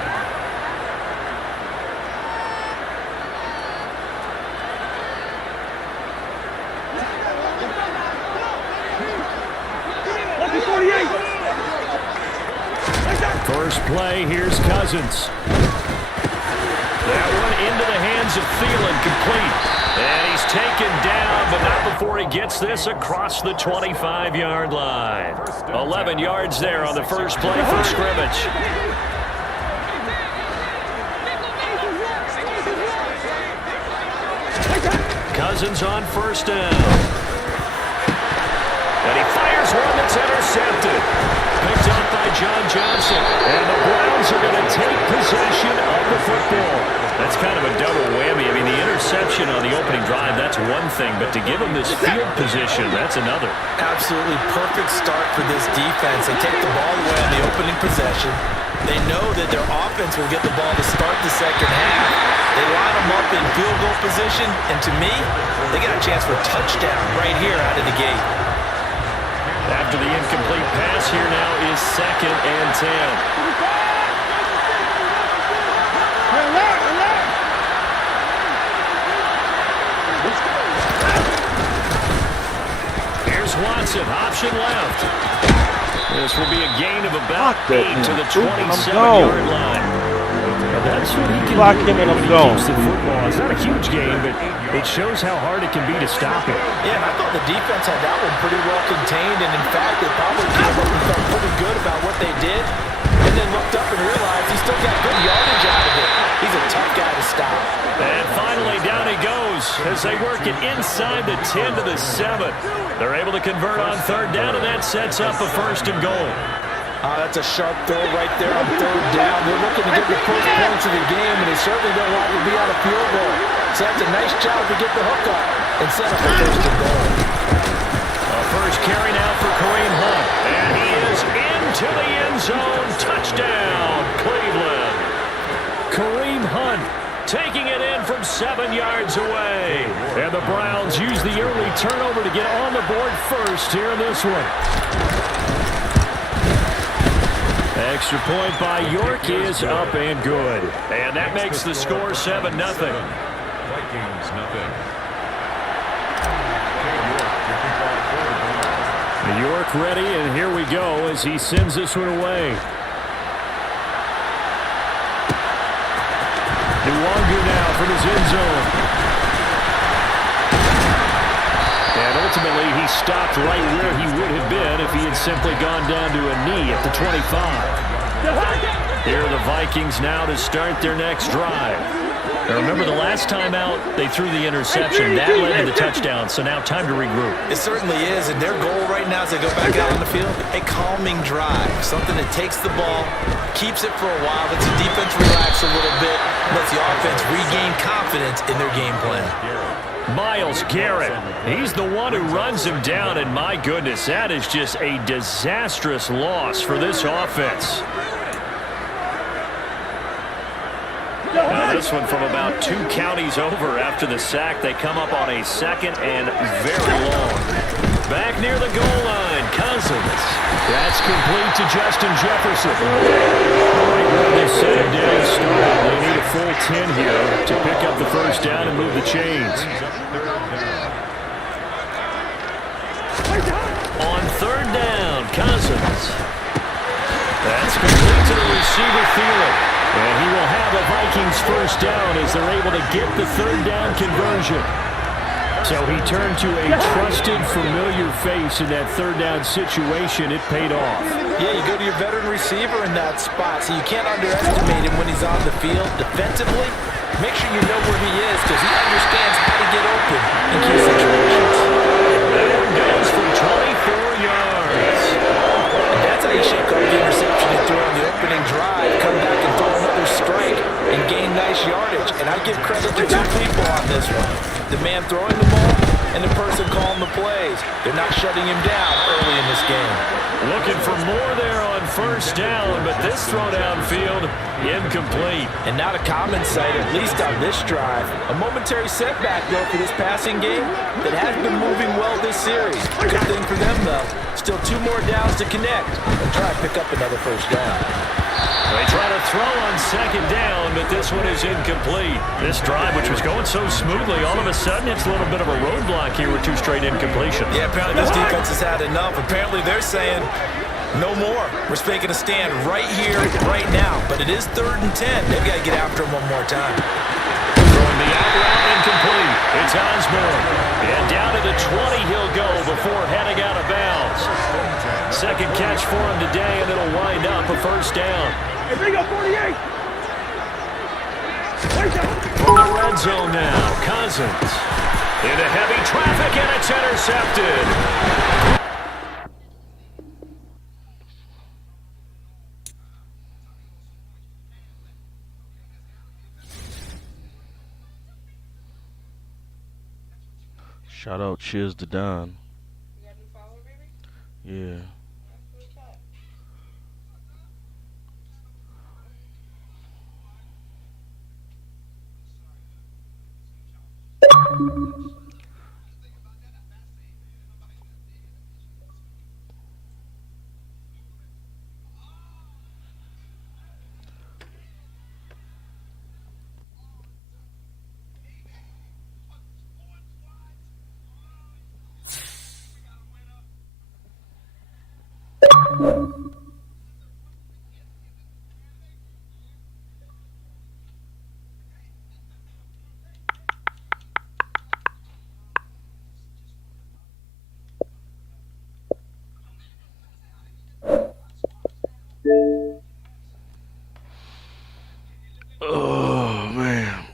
First play, here's Cousins. That one into the hands of Thielen, complete. And he's taken down, but not before he gets this across the 25-yard line. 11 yards there on the first play from scrimmage. Cousins on first down. And he fires one that's intercepted. Picked up by John Johnson. And the Browns are going to take possession of the football. That's kind of a double whammy. I mean, the interception on the opening drive, that's one thing. But to give them this field position, that's another. Absolutely perfect start for this defense. They take the ball away on the opening possession. They know that their offense will get the ball to start the second half. They line them up in field goal position. And to me, they get a chance for a touchdown right here out of the gate. After the incomplete pass, here now is 2nd and 10. Here's Watson, option left. This will be a gain of about 8 to the 27-yard line. That's what he can block do him and I'm when he gone. keeps the football. It's not a huge game, but it shows how hard it can be to stop him. Yeah, and I thought the defense had that one pretty well contained, and in fact, they probably came up and felt pretty good about what they did, and then looked up and realized he still got good yardage out of it. He's a tough guy to stop. And finally, down he goes as they work it inside the 10 to the 7. They're able to convert on 3rd down, and that sets up a 1st and goal. That's a sharp throw right there on 3rd down. They're looking to get the first points of the game, and they certainly don't want to be out of field goal. So that's a nice job to get the hook up and set up a 1st and goal. A first carry now for Kareem Hunt, and he is into the end zone. Touchdown, Cleveland. Kareem 7 yards away. And the Browns use the early turnover to get on the board first here in this one. Extra point by York is up and good. And that makes the score 7-0. Vikings, nothing. York ready, and here we go as he sends this one away. Nwangu now from his end zone. And ultimately, he stopped right where he would have been if he had simply gone down to a knee at the 25. Here are the Vikings now to start their next drive. Now remember, the last time out, they threw the interception. That led to the touchdown, so now time to regroup. It certainly is, and their goal right now as they go back out on the field, a calming drive. Something that takes the ball, keeps it for a while, lets the defense relax a little bit, lets the offense regain confidence in their game plan. Myles Garrett, he's the one who runs him down, and my goodness, that is just a disastrous loss for this offense. Now this one from about 2 counties over after the sack. They come up on a 2nd and very long. Back near the goal line, Cousins. That's complete to Justin Jefferson. Right where they set him down started. They need a full 10 here to pick up the first down and move the chains. On 3rd down, Cousins. That's complete to the receiver, Thielen. And he will have a Vikings first down as they're able to get the 3rd down conversion. So he turned to a trusted, familiar face in that 3rd down situation. It paid off. Yeah, you go to your veteran receiver in that spot, so you can't underestimate him when he's on the field. Defensively, make sure you know where he is because he understands how to get open in key situations. That one goes for 24 yards. And that's how you shake off the interception you threw on the opening drive. Come back and throw another strike and gain nice yardage. And I give credit to 2 people on this one. The man throwing the ball and the person calling the plays. They're not shutting him down early in this game. Looking for more there on first down, but this throw downfield, incomplete. And not a common sight, at least on this drive. A momentary setback, though, for this passing game that has been moving well this series. Good thing for them, though. Still 2 more downs to connect and try to pick up another first down. They try to throw on 2nd down, but this one is incomplete. This drive, which was going so smoothly, all of a sudden it's a little bit of a roadblock here with 2 straight incompletions. Yeah, apparently this defense has had enough. Apparently they're saying no more. We're making a stand right here, right now. But it is 3rd and 10. They've got to get after him one more time. Throwing the out route incomplete. It's Osborne. And down to the 20 he'll go before heading out of bounds. 2nd catch for him today, and it'll wind up a first down. Hey, bring up 48. From the red zone now, Cousins. Into heavy traffic, and it's intercepted. Shout out Cheers to Don. Yeah. Oh, man.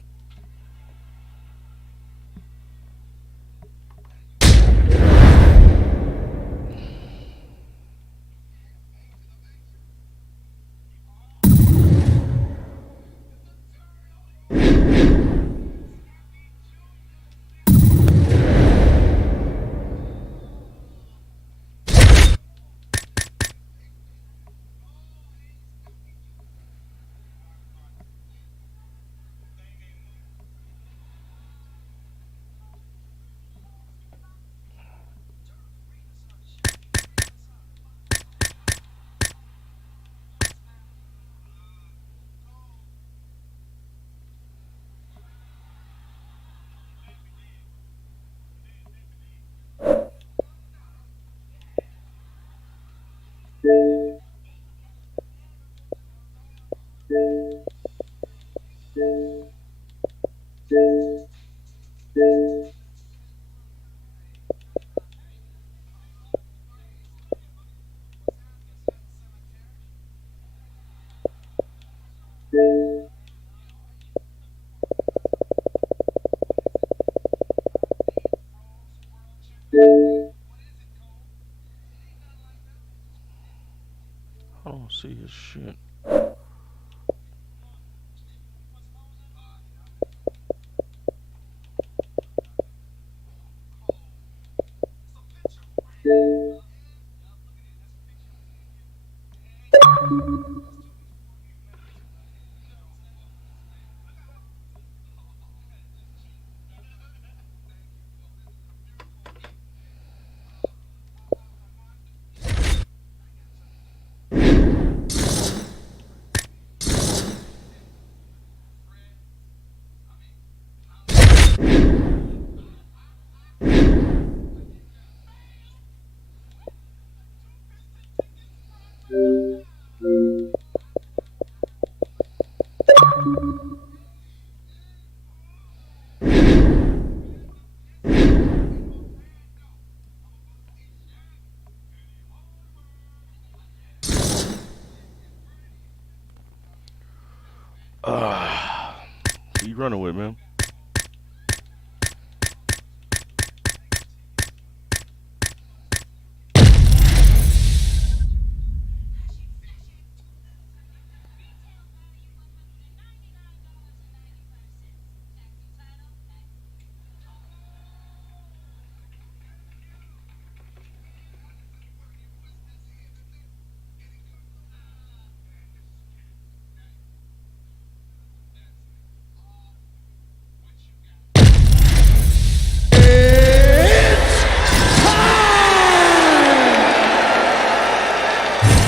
as shit. Who you running with, man?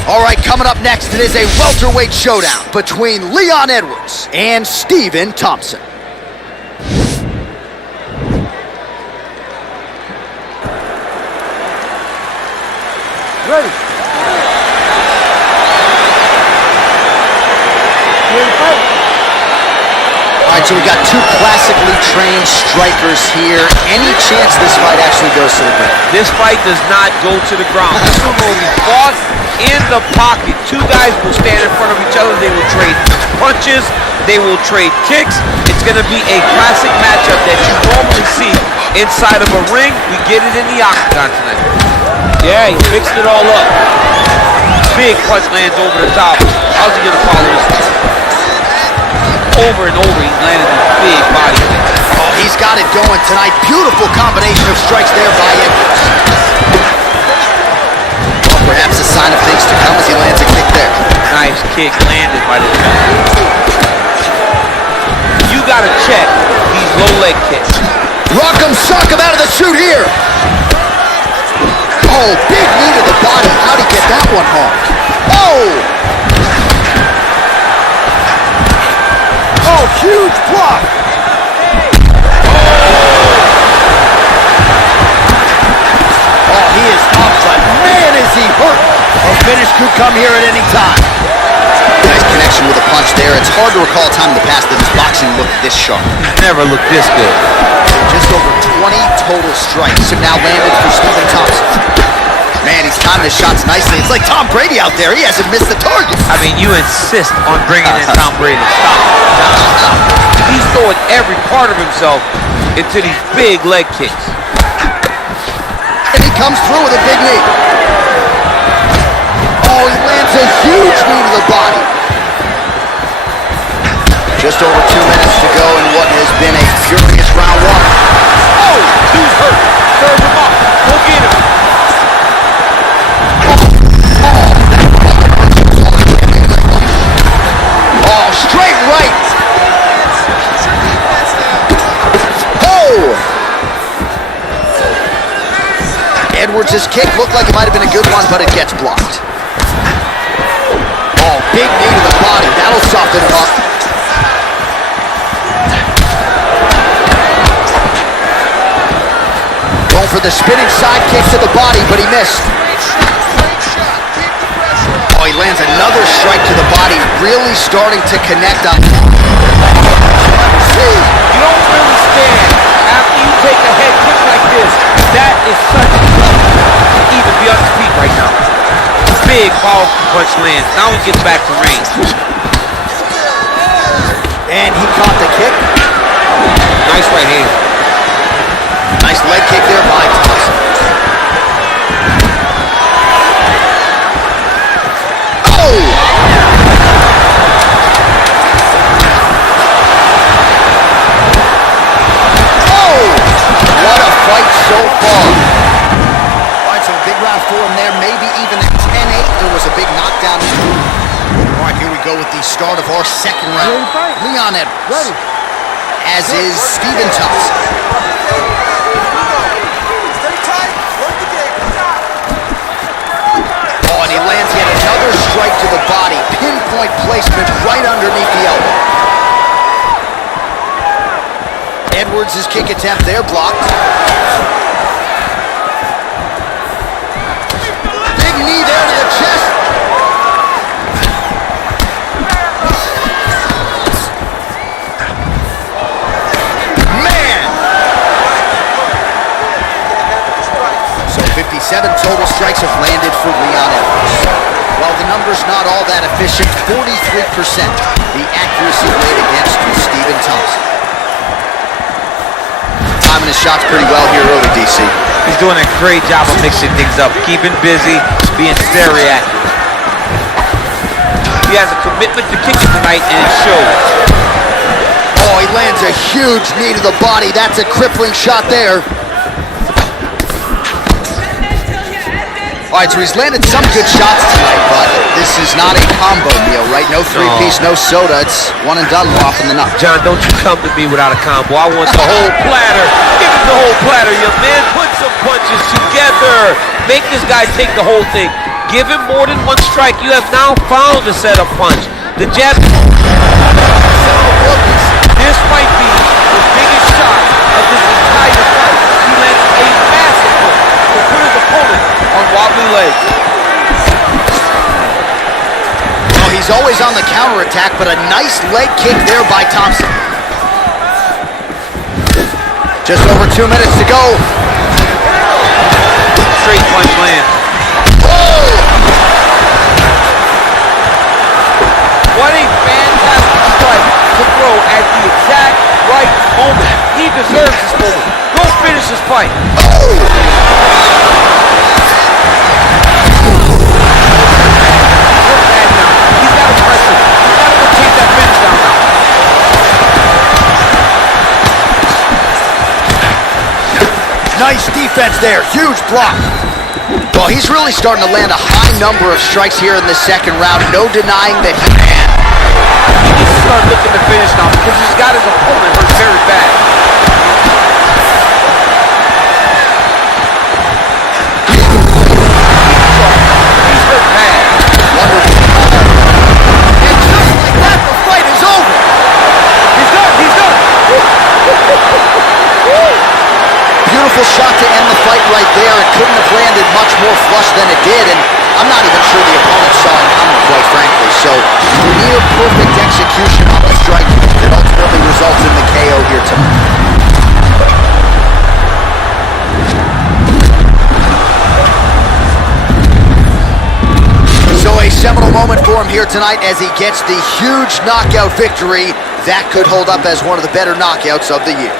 All right, coming up next, it is a welterweight showdown between Leon Edwards and Stephen Thompson. Ready. All right, so we got two classically trained strikers here. Any chance this fight actually goes to the ground? This fight does not go to the ground. This one will be fought in the pocket. Two guys will stand in front of each other. They will trade punches. They will trade kicks. It's going to be a classic matchup that you normally see inside of a ring. We get it in the octagon tonight. Yeah, he fixed it all up. Big punch lands over the top. How's he going to follow this? Over and over, he's landed a big body. Oh, he's got it going tonight. Beautiful combination of strikes there by Edwards. Well, perhaps a sign of things to come as he lands a kick there. Nice kick landed by the champion. You gotta check these low leg kicks. Rock'em sock'em out of the chute here. Oh, big knee to the body. How'd he get that one home? Oh! Oh, huge block! Oh, he is up, but man, is he hurt! A finish could come here at any time. Nice connection with a punch there. It's hard to recall a time in the past that his boxing looked this sharp. Never looked this good. Just over 20 total strikes have now landed for Stephen Thompson. Man, he's timed his shots nicely. It's like Tom Brady out there. He hasn't missed the target. I mean, you insist on bringing in Tom Brady. Stop. He's throwing every part of himself into these big leg kicks. And he comes through with a big knee. Oh, he lands a huge knee to the body. Just over 2 minutes to go in what has been a furious round one. Oh, dude's hurt. Serve him up. Look at him. Oh, straight right. Oh! Edwards' kick looked like it might have been a good one, but it gets blocked. Oh, big knee to the body. That'll soften him up. Going for the spinning side kick to the body, but he missed. Oh, he lands another strike to the body, really starting to connect on. You don't really stand after you take a head kick like this. That is such a to even be on his feet right now. Big, powerful punch lands. Now he gets back to range. And he caught the kick. Nice right hand. Nice leg kick there by Thompson. Oh! so far. All right, so a big round for him there, maybe even a 10-8. There was a big knockdown. All right, here we go with the start of our second round. Leon Edwards, as is Stephen Thompson. Oh, and he lands yet another strike to the body. Pinpoint placement right underneath the elbow. Edwards' kick attempt there blocked. Big knee there to the chest. Man! So 57 total strikes have landed for Leon Edwards. While the number's not all that efficient, 43% the accuracy rate against Stephen Thompson. Timing his shots pretty well here early, DC. He's doing a great job of mixing things up, keeping busy, being very active. He has a commitment to kicking tonight, and it shows. Oh, he lands a huge knee to the body. That's a crippling shot there. All right, so he's landed some good shots tonight, but this is not a combo meal, right? No three-piece, no soda. It's one and done, we're off in the nut. John, don't you come to me without a combo. I want the whole platter. Give him the whole platter, young man. Put some punches together. Make this guy take the whole thing. Give him more than one strike. You have now found a setup punch. The jab. This might be the biggest shot of this entire fight. He lands a massive one to put his opponent on wobbly legs. Oh, he's always on the counterattack, but a nice leg kick there by Thompson. Just over 2 minutes to go. Straight punch lands. Oh! What a fantastic strike to throw at the exact right moment. He deserves this moment. Go finish this fight. He's got to press him. He's got to take that finish down now. Nice defense there. Huge block. Well, he's really starting to land a high number of strikes here in the second round. No denying that he can. He needs to start looking to finish now because he's got his opponent hurt very bad. He's hurt bad. Wonderful. And just like that, the fight is over. He's done. He's done. Beautiful shot to end the fight right there. It couldn't have landed much more flush than it did, and I'm not even sure the opponent saw it coming, quite frankly. So, near perfect execution on the strike that ultimately results in the KO here tonight. So a seminal moment for him here tonight as he gets the huge knockout victory. That could hold up as one of the better knockouts of the year.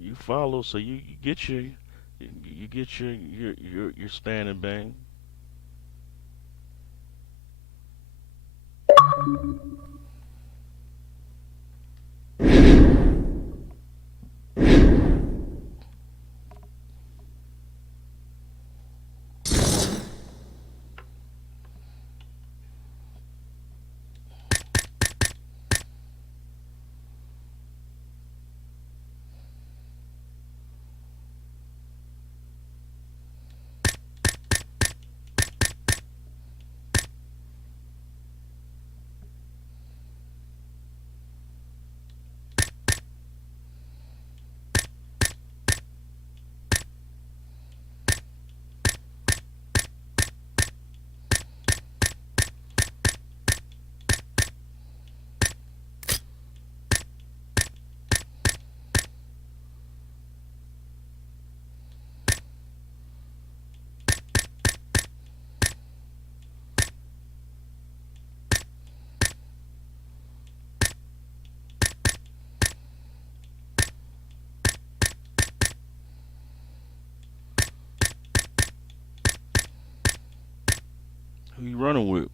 You follow, so you get your standing bang. Who you running with?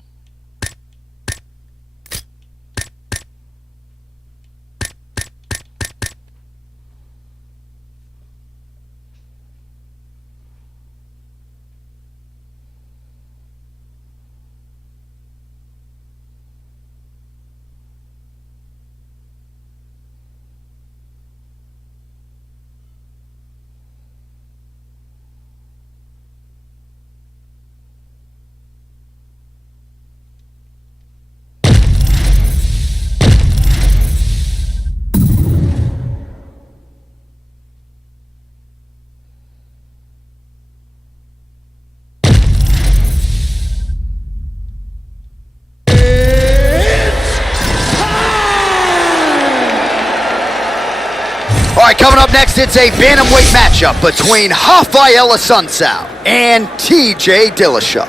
All right, coming up next, it's a bantamweight matchup between Rafael Assunção and TJ Dillashaw.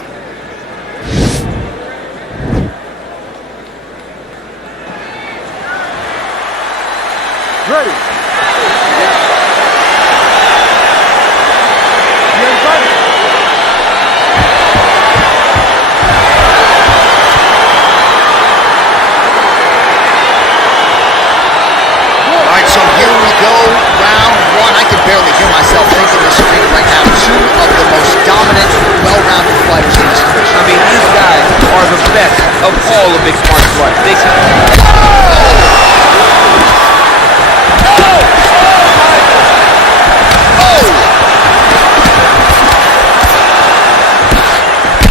Ready. You ready, fight? All right, so here we go, round one. I can barely hear myself thinking this arena right now. Two of the most dominant, well-rounded fighters in this division. I mean, these guys are the best of all the mixed martial arts. They can...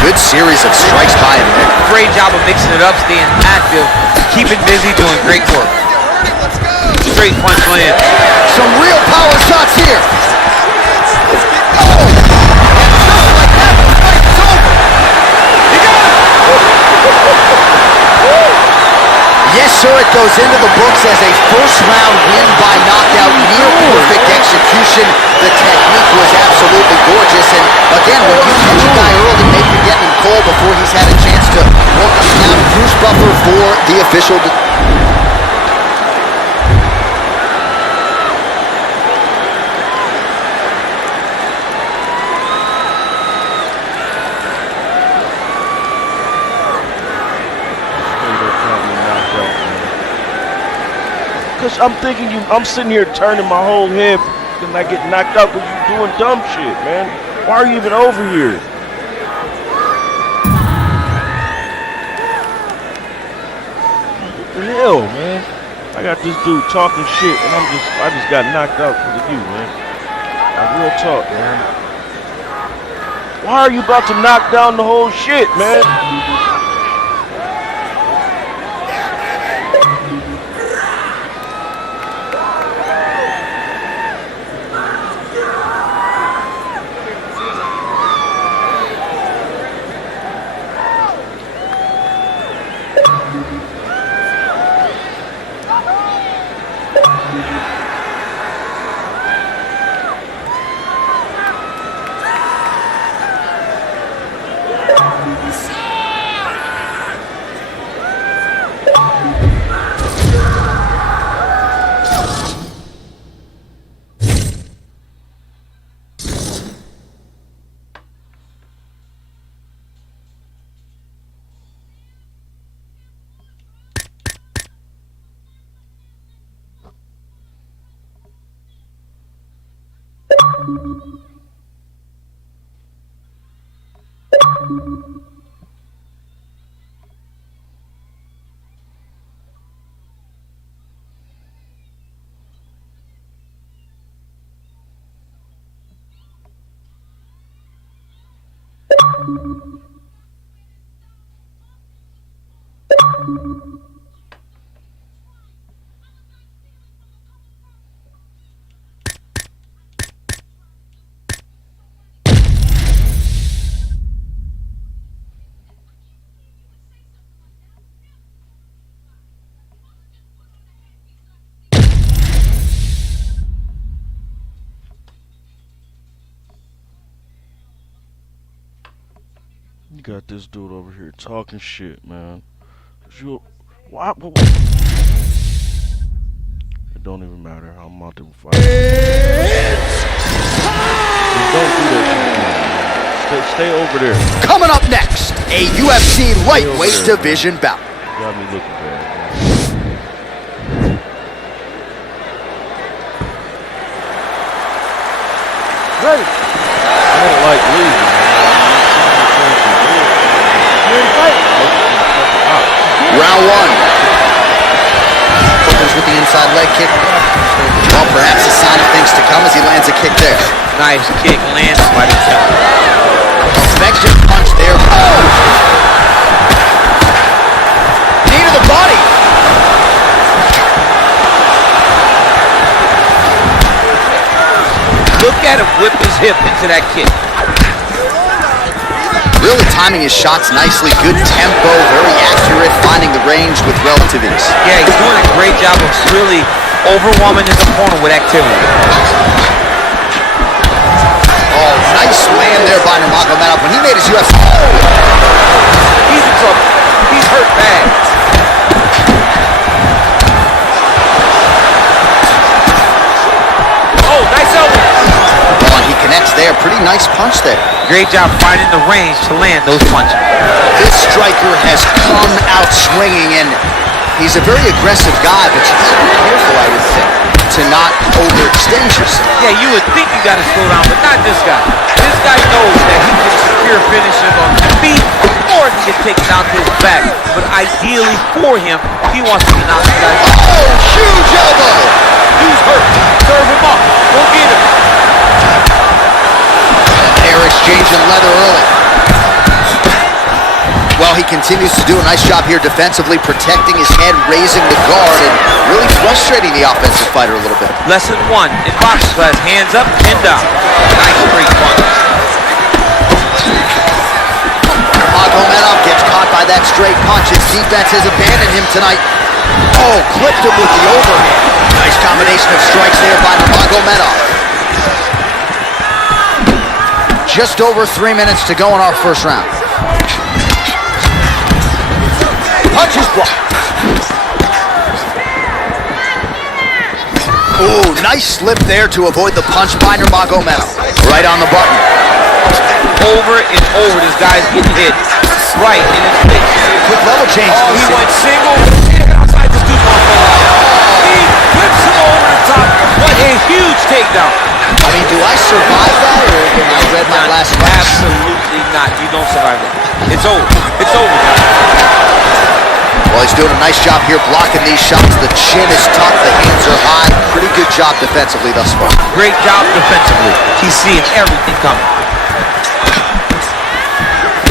Good series of strikes by him there. Great job of mixing it up, staying active, keeping busy, doing great work. Straight punch land. Some real power shots here. Yes, sir, it goes into the books as a first-round win by knockout, near-perfect execution. The technique was absolutely gorgeous, and again, when you catch a guy early, maybe you're getting him cold before he's had a chance to work him down. Bruce Buffer for the official. Cause I'm thinking I'm sitting here turning my whole head and I get knocked out because you doing dumb shit, man. Why are you even over here? What the hell, man? I got this dude talking shit and I just got knocked out because of you, man. Like, real talk, man. Why are you about to knock down the whole shit, man? You got this dude over here talking shit, man. Why? It don't even matter. I'm out there fighting. Just don't do that shit again, man. Stay over there. Coming up next, a UFC lightweight division bout. Got me looking bad. Ready. I don't like losing. Round one. Flippers with the inside leg kick. Well, perhaps a sign of things to come as he lands a kick there. Nice kick, lands by the top. Effective punch there. Oh! Knee to the body. Look at him whip his hip into that kick. Really timing his shots nicely. Good tempo, very accurate, finding the range with relative ease. Yeah, he's doing a great job of really overwhelming his opponent with activity. Oh, nice land there by Nurmagomedov when he made his UFC. He's in trouble. He's hurt bad. Oh, nice elbow. Oh, and he connects there. Pretty nice punch there. Great job finding the range to land those punches. This striker has come out swinging, and he's a very aggressive guy, but you got to be careful, I would say, to not overextend yourself. Yeah, you would think you got to slow down, but not this guy. This guy knows that he can secure finishes on his feet, or he can take it down to his back. But ideally for him, he wants to knock the guy out. Oh, huge elbow! Dude's hurt. Serve him up. Go get him. They're exchanging leather early. Well, he continues to do a nice job here defensively, protecting his head, raising the guard, and really frustrating the offensive fighter a little bit. Lesson one in boxing class: hands up, chin down. Nice straight punch. Nurmagomedov gets caught by that straight punch. His defense has abandoned him tonight. Oh, clipped him with the overhand. Nice combination of strikes there by Nurmagomedov. Just over 3 minutes to go in our first round. Punches blocked. Ooh, nice slip there to avoid the punch by Nurmagomedov. Right on the button. Over and over, this guy's getting hit. Right in his face. Quick level change. Oh, he went single. Outside this dude's gonna fall out. He whips him over the top. What a huge takedown. I mean, do I survive that, or am I read my last punch? Absolutely not. You don't survive that. It's over. It's over now. Well, he's doing a nice job here blocking these shots. The chin is tough. The hands are high. Pretty good job defensively thus far. Great job defensively. He's seeing everything coming.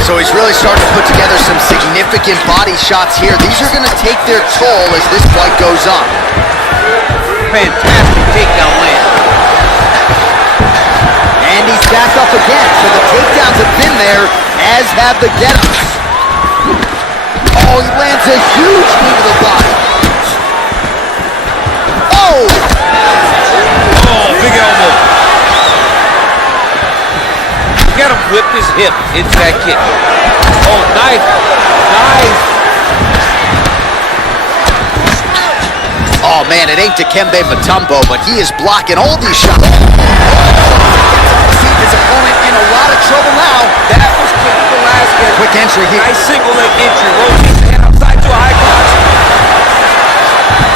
So he's really starting to put together some significant body shots here. These are going to take their toll as this fight goes on. Fantastic takedown land. And he's back up again. So the takedowns have been there, as have the get-ups. Oh, he lands a huge knee to the body. Oh! Oh, big elbow. Got him whip his hip into that kick. Oh, nice. Nice. Oh, man, it ain't Dikembe Mutombo, but he is blocking all these shots. His opponent in a lot of trouble now. That was quick for the last hit. Quick entry here. Nice single leg entry. Rotates the head outside to a high cross.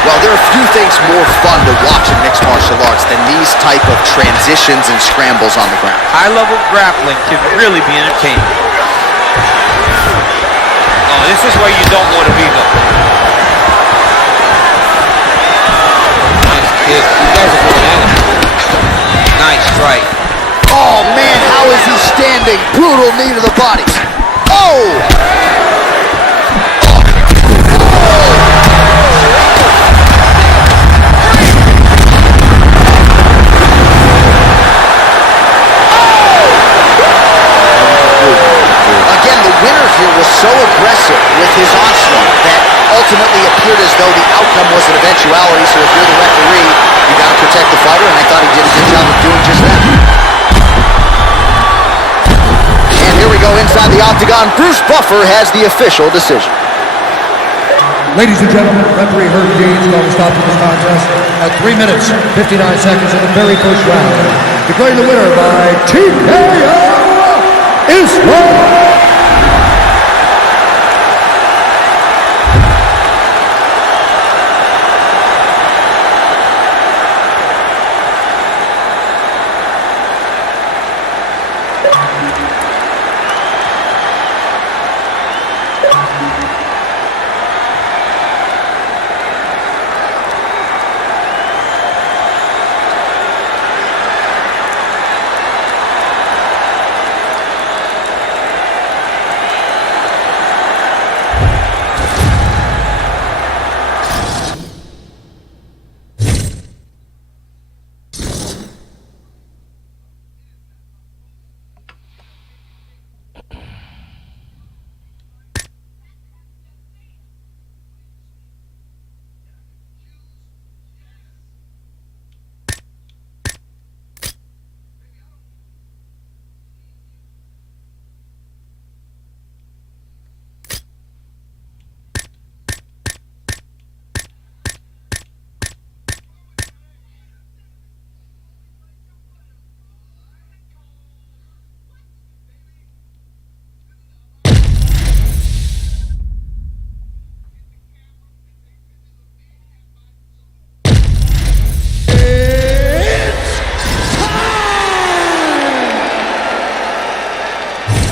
Well, there are few things more fun to watch in mixed martial arts than these type of transitions and scrambles on the ground. High-level grappling can really be entertaining. Oh, this is where you don't want to be, though. Nice kick. You guys are going at it. Nice strike. Oh, man, how is he standing? Brutal knee to the body. Oh! Again, the winner here was so aggressive with his onslaught that ultimately appeared as though the outcome was an eventuality. So if you're the referee, you got to protect the fighter, and I thought he did a good job of doing just that. And here we go inside the octagon. Bruce Buffer has the official decision. Ladies and gentlemen, referee Herb Dean's going to stop this contest at 3 minutes, 59 seconds in the very first round. Declaring the winner by TKO, Islam.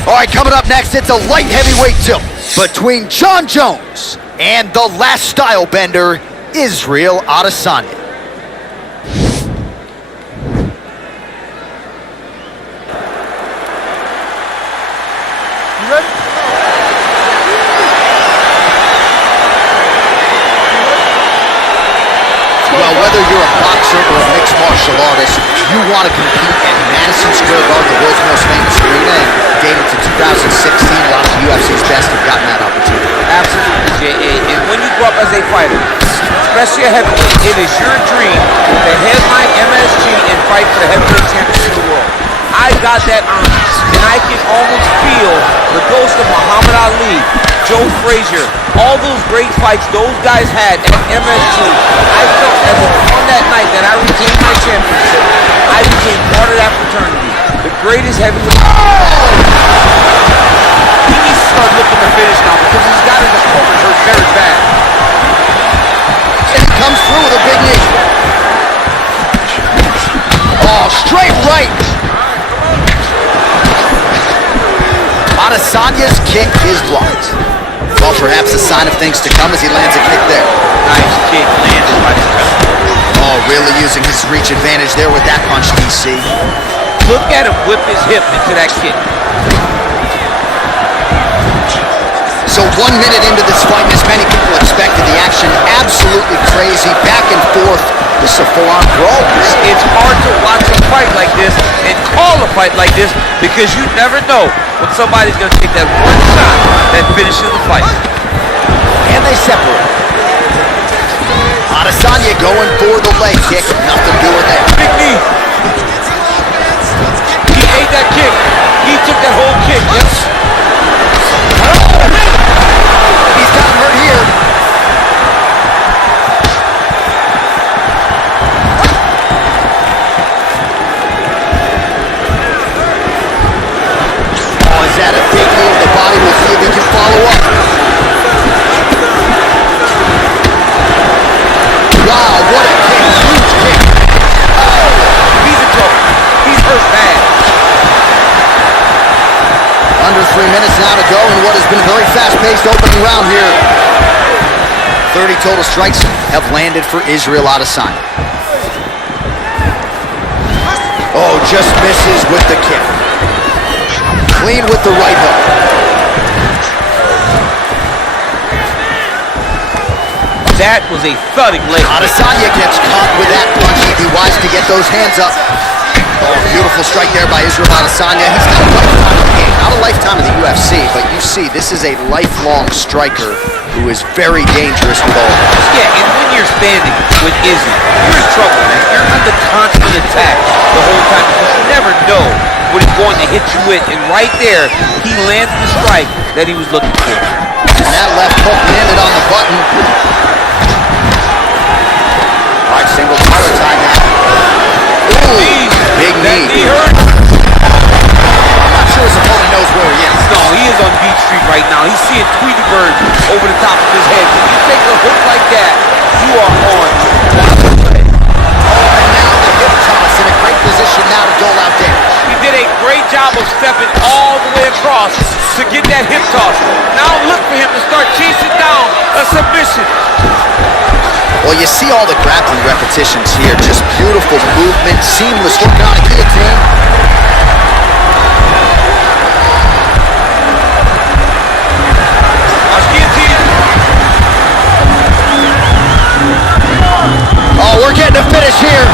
All right, coming up next, it's a light heavyweight tilt between John Jones and the last style bender, Israel Adesanya. You ready? Well, whether you're a boxer or a mixed martial artist, you want to compete at Madison Square Garden, the world's most famous arena, and dating to 2016, a lot of the UFC's best have gotten that opportunity. Absolutely, J.A. And when you grow up as a fighter, especially a heavyweight, it is your dream to headline MSG and fight for the heavyweight championship of the world. I got that honor, and I can almost feel the ghost of Muhammad Ali, Joe Frazier, all those great fights those guys had at MSG. I felt as if on that night that I retained my championship, I became part of that fraternity. The greatest heavyweight. He needs to start looking to finish now because he's got his opponent hurt very bad. And he comes through with a big knee. Oh, straight right. Adesanya's kick is blocked. Well, perhaps a sign of things to come as he lands a kick there. Nice kick landed by the wrestler. Oh, really using his reach advantage there with that punch, DC. Look at him whip his hip into that kick. So 1 minute into this fight, and as many people expected, the action absolutely crazy, back and forth. This is a full-on brawl. It's hard to watch a fight like this and call a fight like this because you never know when somebody's going to take that one shot that finishes the fight. And they separate. Adesanya going for the leg kick. Nothing doing there. Big knee. He ate that kick. He took that whole kick. Yes. He's got him hurt here. Oh, is that a big knee to the body? We'll see if he can follow up. Wow, what a kick. Huge kick. Oh, he's in trouble. He's hurt bad. Under 3 minutes now to go in what has been a very fast-paced opening round here. 30 total strikes have landed for Israel Adesanya. Oh, just misses with the kick. Clean with the right hook. That was a thudding leg. Adesanya gets caught with that punch. He'd be wise to get those hands up. Oh, beautiful strike there by Israel Adesanya. He's got a lifetime of the game. Not a lifetime of the UFC, but you see, this is a lifelong striker who is very dangerous with all of this. Yeah, and when you're standing with Izzy, you're in trouble, man. You're under constant attack the whole time because you never know what he's going to hit you with. And right there, he lands the strike that he was looking for. And that left hook landed on the button. All right, single collar time now. Ooh, big knee. That knee hurt. I'm not sure his opponent knows elbow stepping all the way across to get that hip toss. Now look for him to start chasing down a submission. Well, you see all the grappling repetitions here. Just beautiful movement, seamless, working on a guillotine. Oh, we're getting a finish here.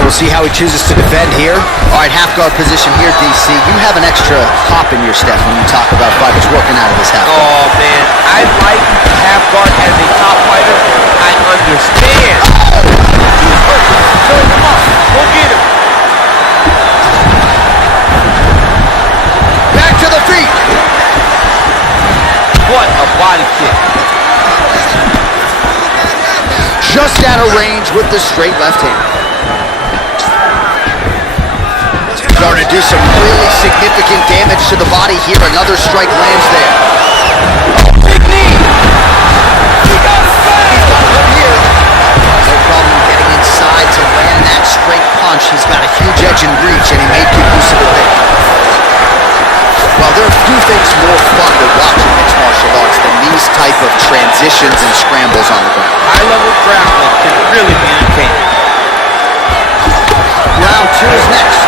We'll see how he chooses to defend here. All right, half guard position here, DC. You have an extra hop in your step when you talk about fighters working out of this half guard. Oh, man. I like half guard as a top fighter. I understand. He's hurt. Serve him up. Go get him. Back to the feet. What a body kick. Just out of range with the straight left hand. Starting to do some really significant damage to the body here. Another strike lands there. Oh, big knee! He got his back! He's got him here. No problem getting inside to land that straight punch. He's got a huge edge and reach, and he made good use of it there. Well, there are few things more fun to watch in mixed martial arts than these type of transitions and scrambles on the ground. High-level grappling can really be entertaining. Round 2 is next.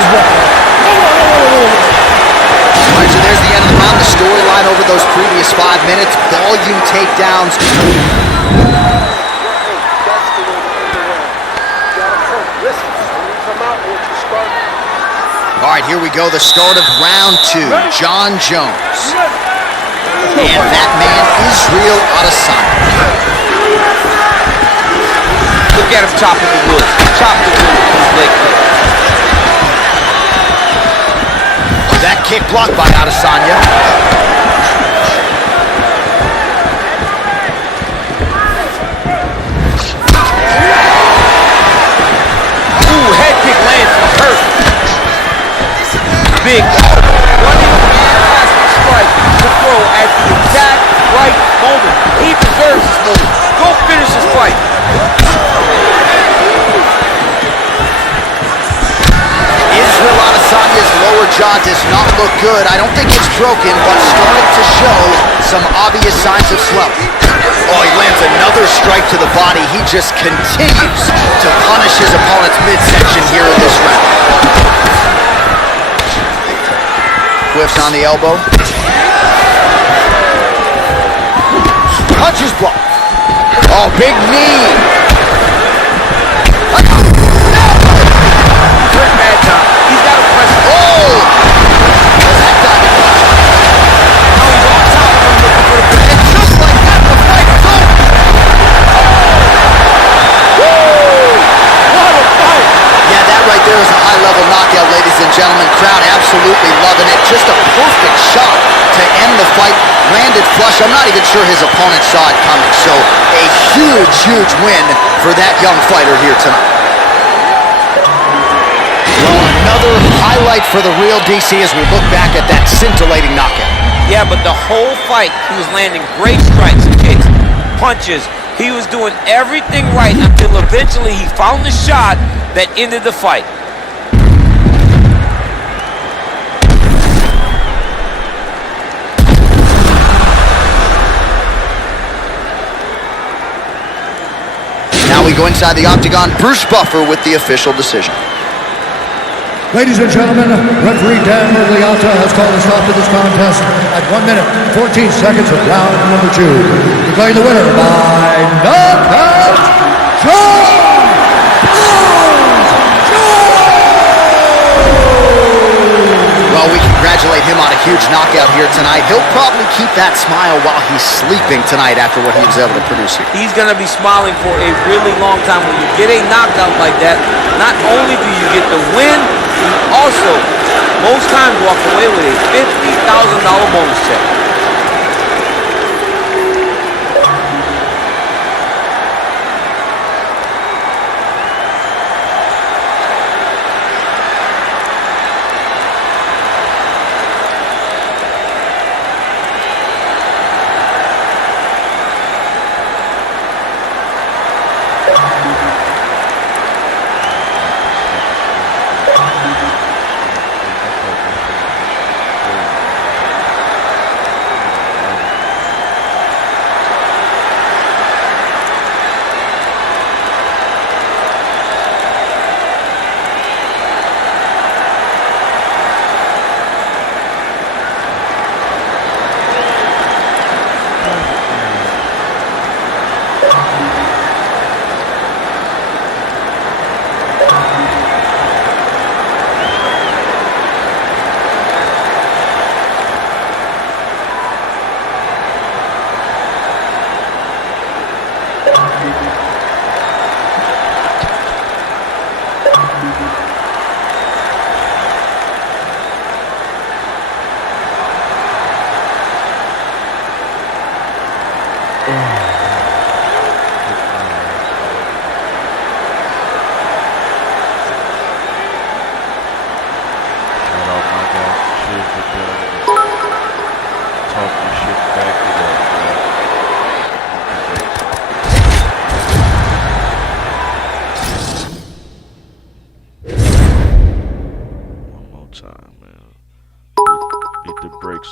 All right, so there's the end of the round. The storyline over those previous 5 minutes. Volume takedowns. All right, here we go. The start of round 2. John Jones. And that man, Israel Adesanya. Look at him chopping the wood. Chopping the wood with his leg kick. That kick blocked by Adesanya. Ooh, head kick lands and hurt. Big running fantastic strike to throw at the exact right moment. He deserves this moment. Go finish this fight. Israel Adesanya's lower jaw does not look good. I don't think it's broken, but starting to show some obvious signs of swelling. Oh, he lands another strike to the body. He just continues to punish his opponent's midsection here in this round. Whiffs on the elbow. Punches blocked. Oh, big knee. Hurt bad time. He's got to press it. Oh! That got him. Now he's on top of him looking for the finish. And just like that, the fight is over. Woo! What a fight! Yeah, that right there is a high-level knockout, ladies and gentlemen. Crowd absolutely loving it. Just a perfect shot to end the fight. Landed flush. I'm not even sure his opponent saw it coming. So a huge, huge win for that young fighter here tonight. Well, another highlight for the real DC as we look back at that scintillating knockout. Yeah, but the whole fight, he was landing great strikes, kicks, punches. He was doing everything right until eventually he found the shot that ended the fight. Now we go inside the octagon. Bruce Buffer with the official decision. Ladies and gentlemen, referee Dan Murgliata has called a stop to this contest at 1 minute, 14 seconds of round number 2. Declaring the winner by knockout, John Jones! Well, we congratulate him on a huge knockout here tonight. He'll probably keep that smile while he's sleeping tonight after what he was able to produce here. He's going to be smiling for a really long time. When you get a knockout like that, not only do you get the win, you also, most times, walk away with a $50,000 bonus check.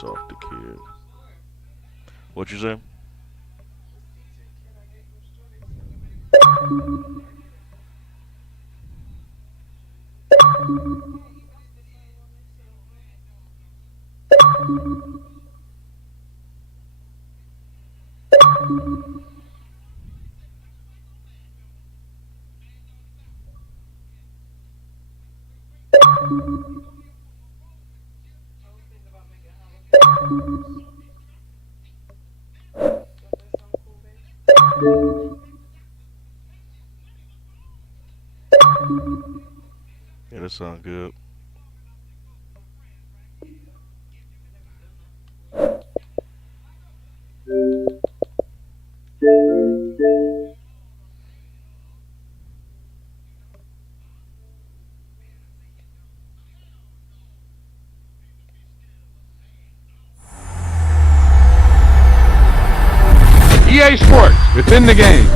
piss off the kid. What you say? Yeah, that sound good. EA Sports, it's in the game.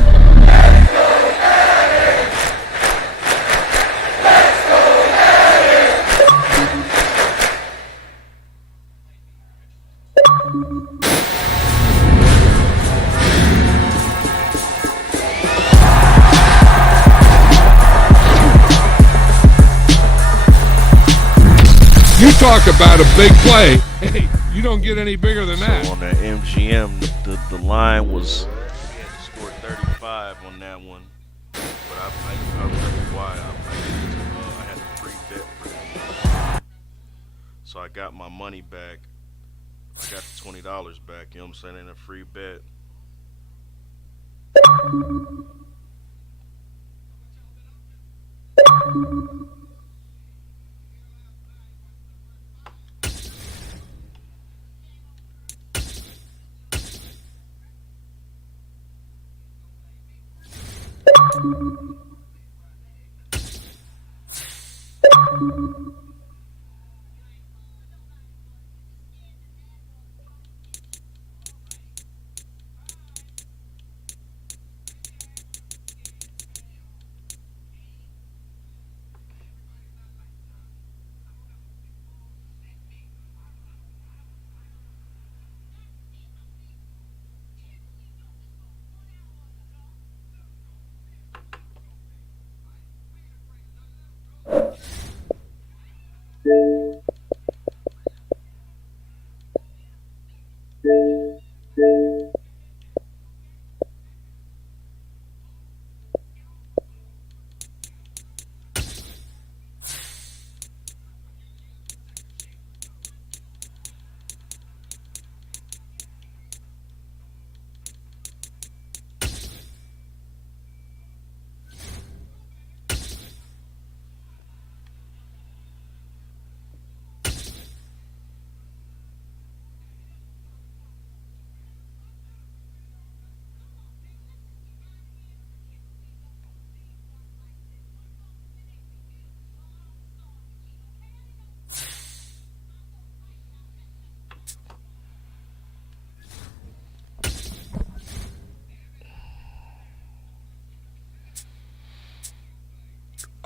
You talk about a big play. Hey, you don't get any bigger than that. So on that MGM, the line was, we had to score 35 on that one. But I remember why. I had a free bet for that. So I got my money back. I got the $20 back, you know what I'm saying, in a free bet.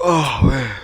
Oh, man.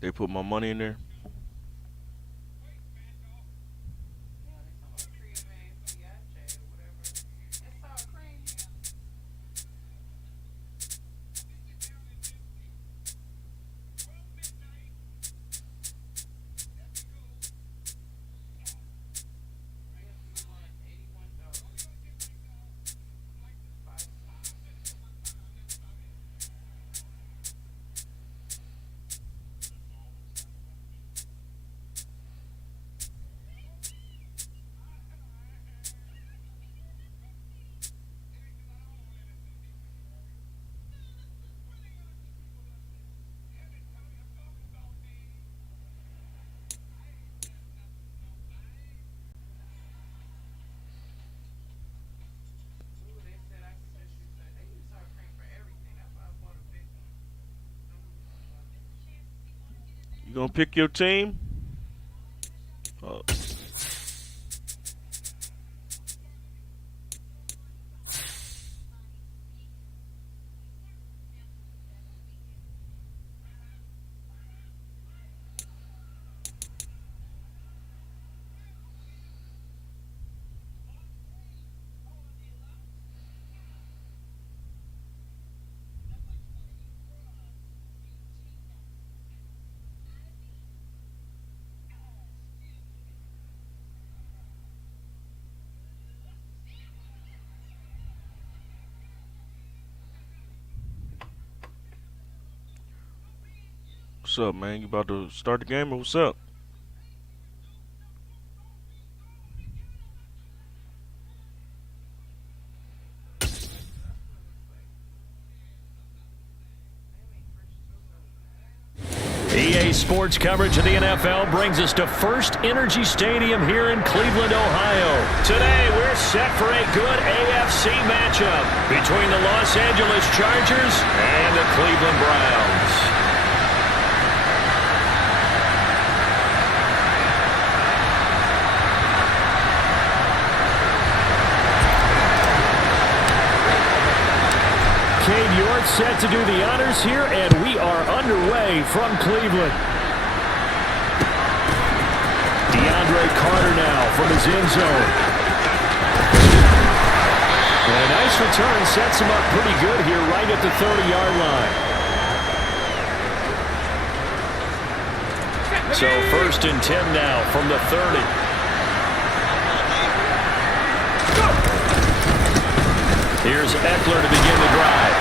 They put my money in there. You gonna pick your team? What's up, man? You about to start the game or what's up? EA Sports coverage of the NFL brings us to First Energy Stadium here in Cleveland, Ohio. Today, we're set for a good AFC matchup between the Los Angeles Chargers and the Cleveland Browns. Cade York set to do the honors here, and we are underway from Cleveland. DeAndre Carter now from his end zone. And a nice return sets him up pretty good here right at the 30-yard line. So 1st and 10 now from the 30. Here's Eckler to begin the drive.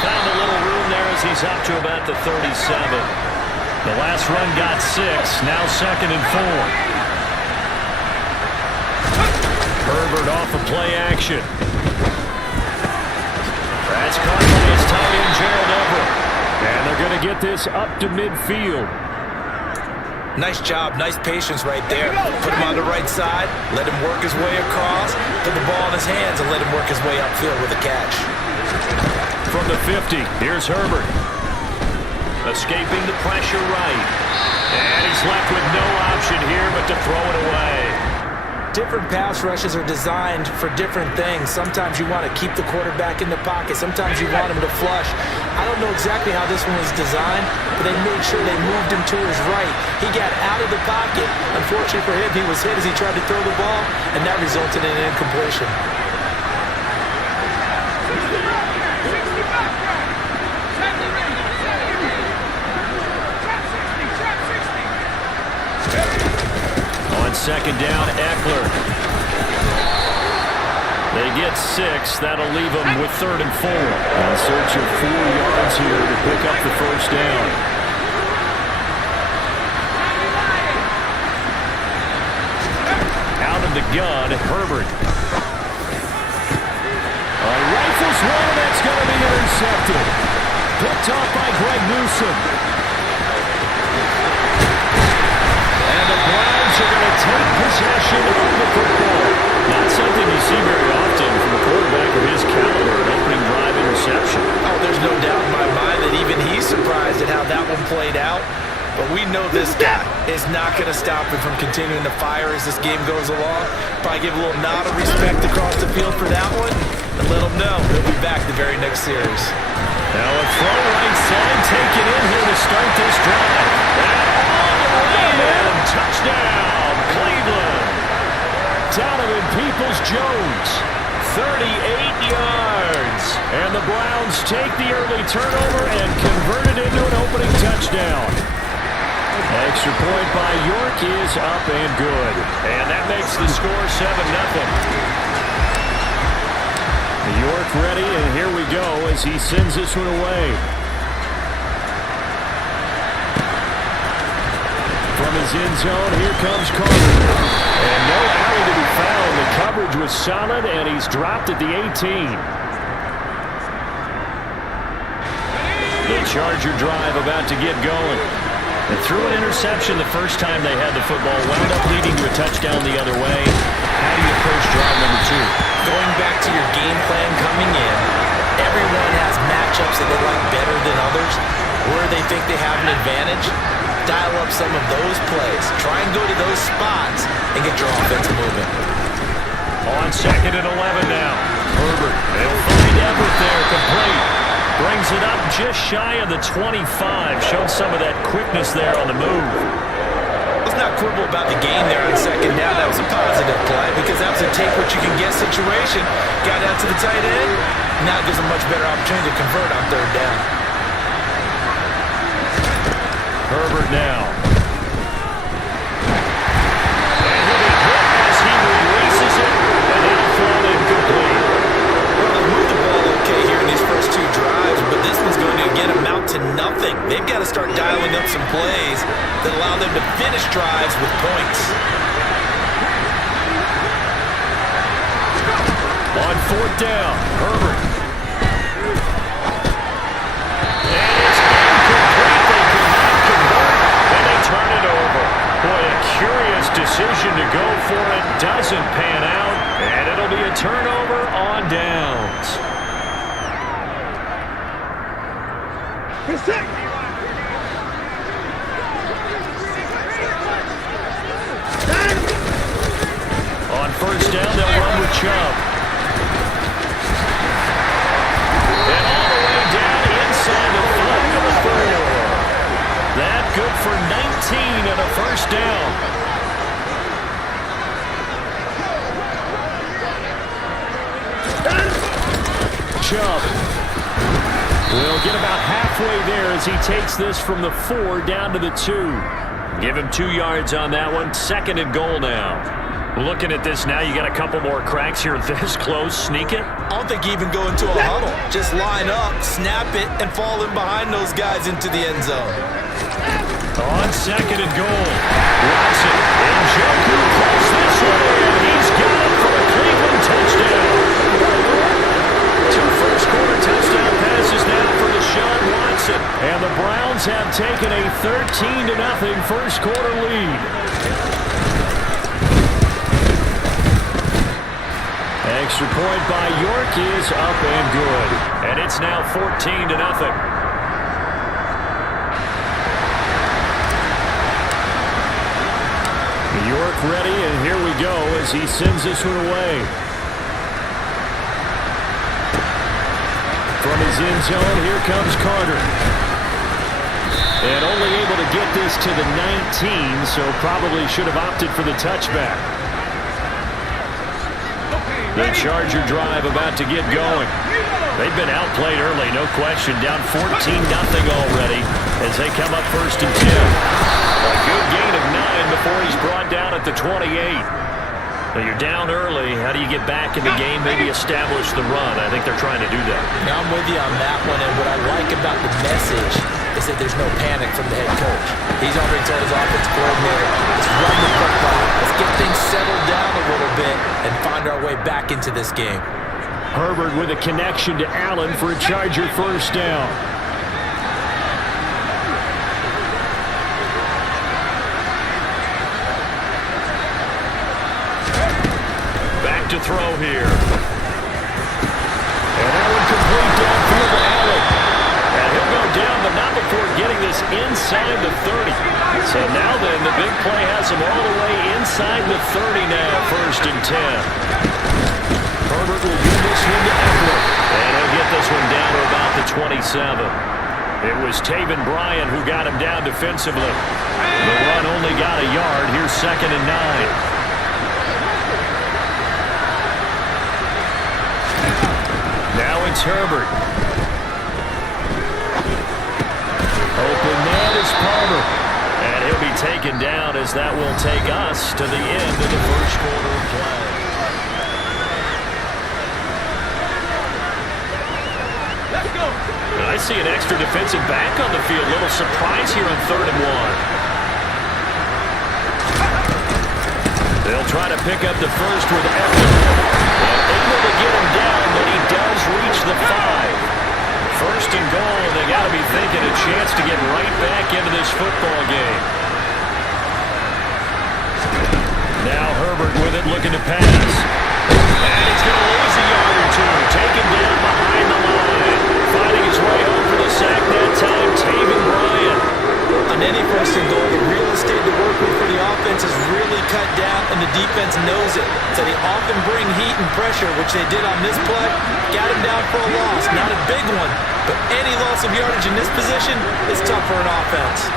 Found a little room there as he's up to about the 37. The last run got 6, now 2nd and 4. Herbert off of play action. That's caught by his tight end, Gerald Everett. And they're going to get this up to midfield. Nice job, nice patience right there. Put him on the right side, let him work his way across, put the ball in his hands, and let him work his way upfield with a catch. From the 50, here's Herbert. Escaping the pressure right. And he's left with no option here but to throw it away. Different pass rushes are designed for different things. Sometimes you want to keep the quarterback in the pocket. Sometimes you want him to flush. I don't know exactly how this one was designed, but they made sure they moved him to his right. He got out of the pocket. Unfortunately for him, he was hit as he tried to throw the ball, and that resulted in an incompletion. On 2nd down, Eckler. They get 6. That'll leave them with 3rd and 4. In search of 4 yards here to pick up the 1st down. Out of the gun, Herbert. Rifles one, that's going to be intercepted. Picked off by Greg Newsome. And the Browns are going to take possession of the football. Not something you see very often from a quarterback of his caliber, an opening drive interception. Oh, there's no doubt in my mind that even he's surprised at how that one played out. But we know this guy is not going to stop him from continuing to fire as this game goes along. Probably give a little nod of respect across the field for that one, and let him know he'll be back the very next series. Now a throw right side taken in here to start this drive. And all the way in, touchdown, Cleveland. Donovan Peoples-Jones, 38 yards. And the Browns take the early turnover and convert it into an opening touchdown. Extra point by York is up and good. And that makes the score 7-0. York ready, and here we go as he sends this one away. From his end zone, here comes Carter. And no alley to be found. The coverage was solid, and he's dropped at the 18. The Charger drive about to get going. They threw an interception the first time they had the football, wound up leading to a touchdown the other way. How do you approach drive number 2? Going back to your game plan coming in, everyone has matchups that they like better than others, where they think they have an advantage. dial up some of those plays. Try and go to those spots and get your offense moving. On 2nd and 11 now. Herbert, they'll find Everett there, complete. Brings it up just shy of the 25. Showed some of that quickness there on the move. Let's not quibble about the gain there on 2nd down. That was a positive play because that was a take what you can get situation. Got out to the tight end. Now gives a much better opportunity to convert on 3rd down. Herbert now. And he'll be hit as he releases it, and it'll fall incomplete. Well, they've moved the ball okay here in these first 2 drives, but this one's going to again amount to nothing. They've got to start dialing up some plays that allow them to finish drives with points. On 4th down, Herbert. And it's incomplete. They could not convert, and they turn it over. Boy, a curious decision to go for it. Doesn't pan out, and it'll be a turnover on downs. On 1st down, they'll run with Chubb. And all the way down inside the 5 of the 4. That good for 19 and a 1st down. Chubb will get about halfway there as he takes this from the 4 down to the 2. Give him 2 yards on that one. 2nd and goal now. Looking at this now, you got a couple more cracks here this close. Sneak it. I don't think you even go into a huddle. Just line up, snap it, and fall in behind those guys into the end zone. On 2nd and goal. Watson. And Njoku pulls this one in. He's got it for a Cleveland touchdown. 2 first-quarter touchdown passes now for Deshaun Watson. And the Browns have taken a 13-0 first-quarter lead. Extra point by York is up and good. And it's now 14-0. York ready, and here we go as he sends this one away. From his end zone, here comes Carter. And only able to get this to the 19, so probably should have opted for the touchback. The Charger drive about to get going. They've been outplayed early, no question. Down 14-0 already as they come up 1st and 10. A good gain of 9 before he's brought down at the 28. Now you're down early. How do you get back in the game? Maybe establish the run. I think they're trying to do that. Now I'm with you on that one, and what I like about the message is that there's no panic from the head coach. He's already told his offensive coordinator, let's run the football. Let's get things settled down a little bit and find our way back into this game. Herbert with a connection to Allen for a Charger 1st down. Back to throw here. And that one complete downfield to Allen. And he'll go down, but not before getting this inside the 30. So now then, the big play has him all the way inside the 30 now, 1st and 10. Herbert will give this one to Eckler. And he'll get this one down to about the 27. It was Taven Bryan who got him down defensively. The run only got a yard. Here's 2nd and 9. Now it's Herbert. Open man is Palmer. And he'll be taken down as that will take us to the end of the first quarter of play. Let's go. I see an extra defensive back on the field. Little surprise here on 3rd and 1. They'll try to pick up the first with Eckler. And able to get him down, but he does reach the 5. 1st and goal, and they got to be thinking a chance to get right back into this football game. Now Herbert with it, looking to pass. And he's going to lose a yard or 2. Taken down behind the line. Finding his way home for the sack that time, Taven Bryan. On any first and goal, the real estate to work with for the offense is really cut down, and the defense knows it. So they often bring heat and pressure, which they did on this play. Got him down for a loss. Not a big one, but any loss of yardage in this position is tough for an offense.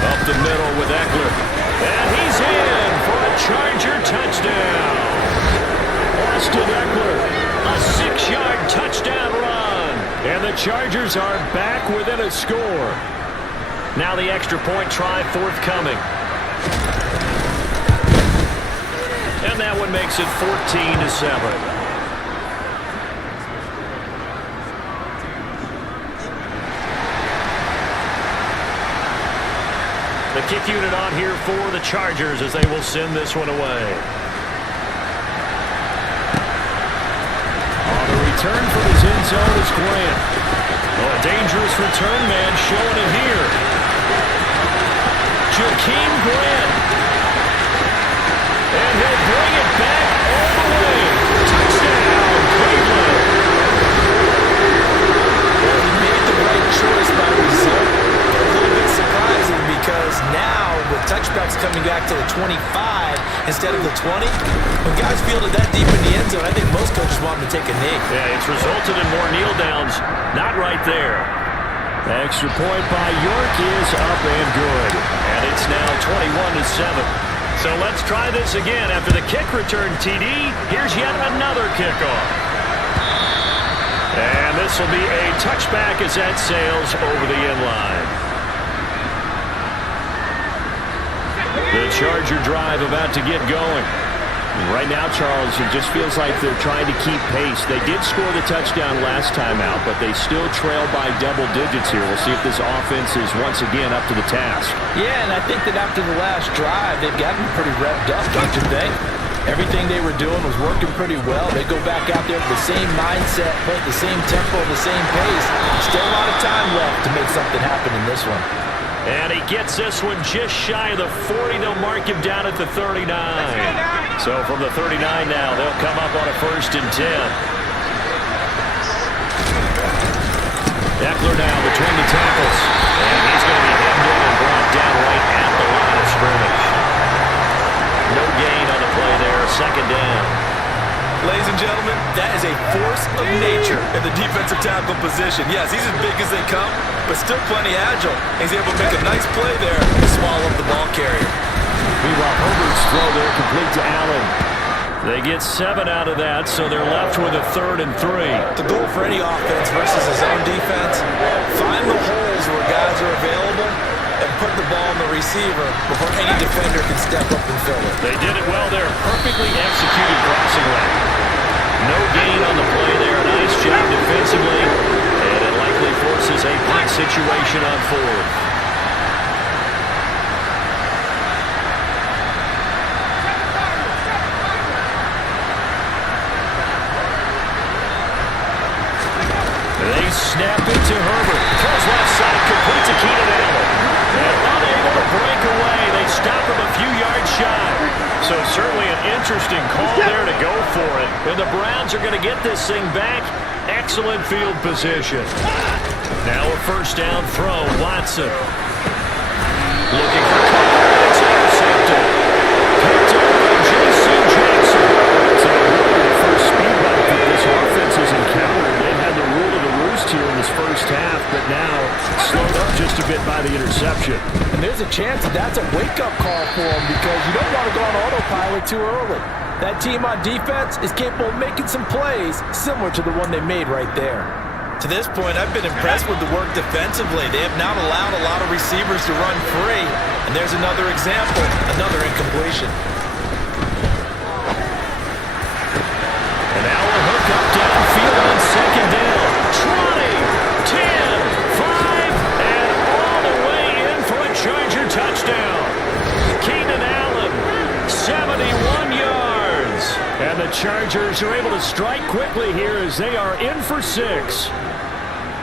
Up the middle with Eckler. And he's in for a Charger touchdown. Austin Eckler, a 6-yard touchdown run. And the Chargers are back within a score. Now the extra point try forthcoming. And that one makes it 14-7. The kick unit on here for the Chargers as they will send this one away. On the return from his end zone is Grant. Oh, a dangerous return man showing it here. Jakeem Grant. And he'll bring it back all the way. Touchdown, Cleveland. Well, he made the right choice by result. A little bit surprising because now with touchbacks coming back to the 25 instead of the 20, when guys fielded that deep in the end zone, I think most coaches want them to take a knee. Yeah, it's resulted in more kneel downs. Not right there. Extra point by York is up and good. And it's now 21-7. So let's try this again. After the kick return TD, here's yet another kickoff. And this will be a touchback as that sails over the end line. The Charger drive about to get going. Right now, Charles, it just feels like they're trying to keep pace. They did score the touchdown last time out, but they still trail by double digits here. We'll see if this offense is once again up to the task. Yeah, and I think that after the last drive, they've gotten pretty revved up, don't you think? Everything they were doing was working pretty well. They go back out there with the same mindset, play at the same tempo, the same pace. Still a lot of time left to make something happen in this one. And he gets this one just shy of the 40. They'll mark him down at the 39. So from the 39 now, they'll come up on a 1st and 10. Eckler now between the tackles. And he's going to be hemmed in and brought down right at the line of scrimmage. No gain on the play there, 2nd down. Ladies and gentlemen, that is a force of nature in the defensive tackle position. Yes, he's as big as they come, but still plenty agile. He's able to make a nice play there and swallow up the ball carrier. Meanwhile, Herbert's throw there complete to Allen. They get 7 out of that, so they're left with a 3rd and 3. The goal for any offense versus his own defense, find the holes where guys are available and put the ball on the receiver before any defender can step up and fill it. They did it well there. Perfectly executed crossing route. No gain on the play there. Nice job defensively. And it likely forces a punt situation on 4th. They snap it to Herbert. Throws left side, complete to Keenan Allen. And unable to break away. They stop him a few yards shy. So certainly an interesting call there to go for it. And the Browns are going to get this thing back. Excellent field position. Now a 1st down throw. Watson. Looking for cover. It's intercepted. Picked up by J.C. Jackson. So really the first speed bump that this offense has encountered. They had the rule of the roost here in this first half, but now slowed up just a bit by the interception. And there's a chance that that's a wake-up call for him because you don't want to go on autopilot too early. That team on defense is capable of making some plays similar to the one they made right there. To this point, I've been impressed with the work defensively. They have not allowed a lot of receivers to run free. And there's another example, another incompletion. And now a hook up downfield on 2nd down. 20, 10, 5, and all the way in for a Charger touchdown. Keenan Allen, 71 yards. And the Chargers are able to strike quickly here as they are in for 6.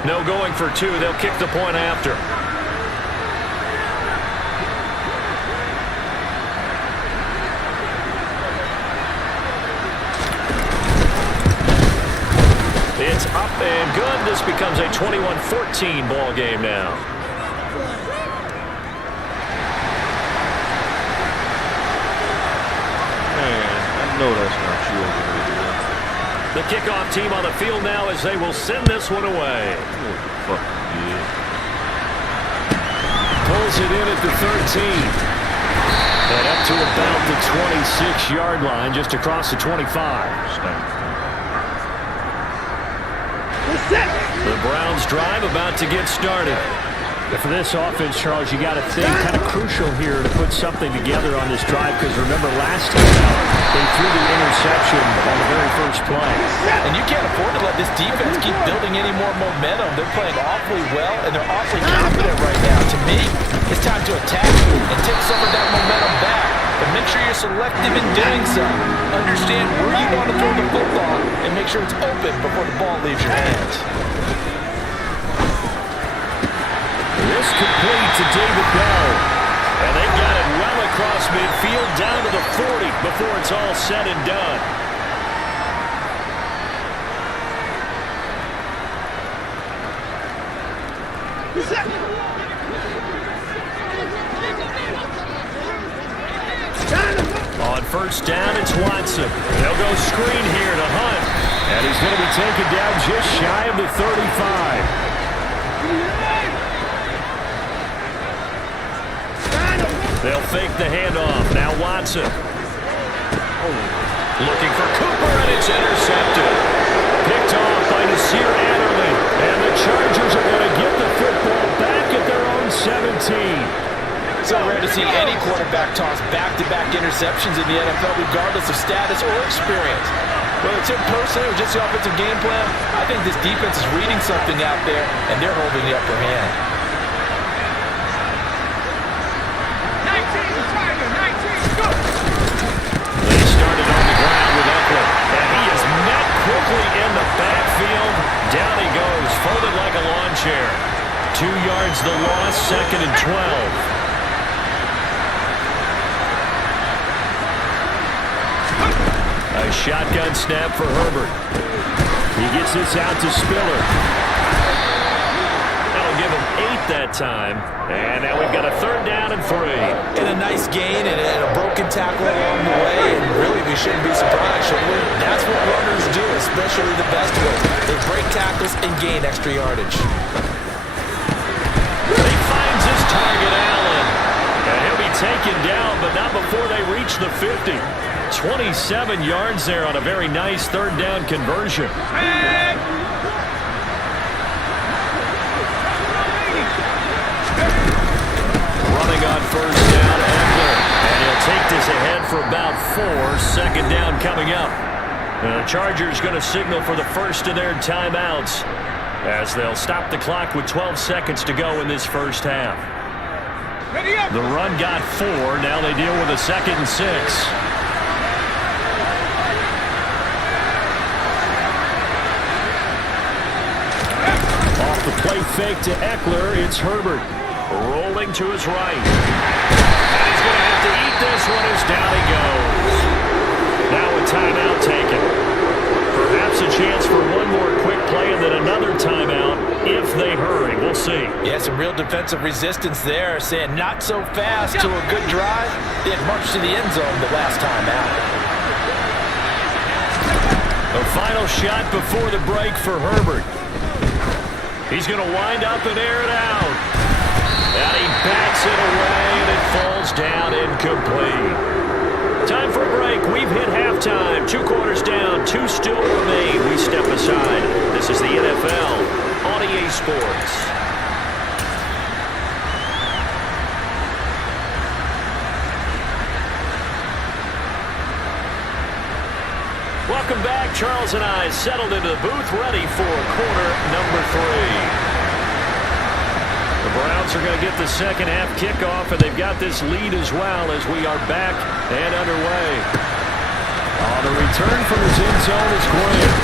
No going for 2. They'll kick the point after. It's up and good. This becomes a 21-14 ball game now. know that's not you over there, man. The kickoff team on the field now as they will send this one away. What the fuck you did? Pulls it in at the 13. And up to about the 26-yard line, just across the 25. The Browns drive about to get started. For this offense, Charles, you got to think kind of crucial here to put something together on this drive, because remember last time they threw the interception on the very first play. And you can't afford to let this defense keep building any more momentum. They're playing awfully well, and they're awfully confident right now. To me, it's time to attack and take some of that momentum back. But make sure you're selective in doing so. Understand where you want to throw the football and make sure it's open before the ball leaves your hands. This complete to David Bell. And they got it well across midfield down to the 40 before it's all said and done. On first down, it's Watson. They'll go screen here to Hunt. And he's going to be taken down just shy of the 35. They'll fake the handoff. Now Watson. Looking for Cooper, and it's intercepted. Picked off by Nasir Adderley. And the Chargers are going to get the football back at their own 17. So rare to see any quarterback toss back-to-back interceptions in the NFL, regardless of status or experience. Whether it's in person or just the offensive game plan, I think this defense is reading something out there, and they're holding the upper hand. In the backfield, down he goes, folded like a lawn chair. 2 yards the loss, 2nd and 12. A shotgun snap for Herbert. He gets this out to Spiller. That'll give him 8 that time. And now we've got a 3rd down and 3. And a nice gain and a broken tackle along the way. And really, we shouldn't be surprised, should we? That's what runners do, especially the best ones. They break tackles and gain extra yardage. He finds his target, Allen. And he'll be taken down, but not before they reach the 50. 27 yards there on a very nice 3rd down conversion. Running on first down, Eckler. And he'll take this ahead for about 4. 2nd down coming up. The Chargers going to signal for the first of their timeouts as they'll stop the clock with 12 seconds to go in this first half. The run got 4. Now they deal with a 2nd and 6. Off the play fake to Eckler, it's Herbert. Rolling to his right. And he's going to have to eat this one as down he goes. Now a timeout taken. Perhaps a chance for one more quick play and then another timeout if they hurry. We'll see. Yeah, some real defensive resistance there, saying not so fast to a good drive. They had marched to the end zone the last time out. The final shot before the break for Herbert. He's going to wind up and air it out. And he backs it away, and it falls down incomplete. Time for a break. We've hit halftime. 2 quarters down, 2 still remain. We step aside. This is the NFL on EA Sports. Welcome back. Charles and I settled into the booth, ready for quarter number 3. The Browns are going to get the second half kickoff, and they've got this lead as well as we are back and underway. On the return from his end zone is Graham.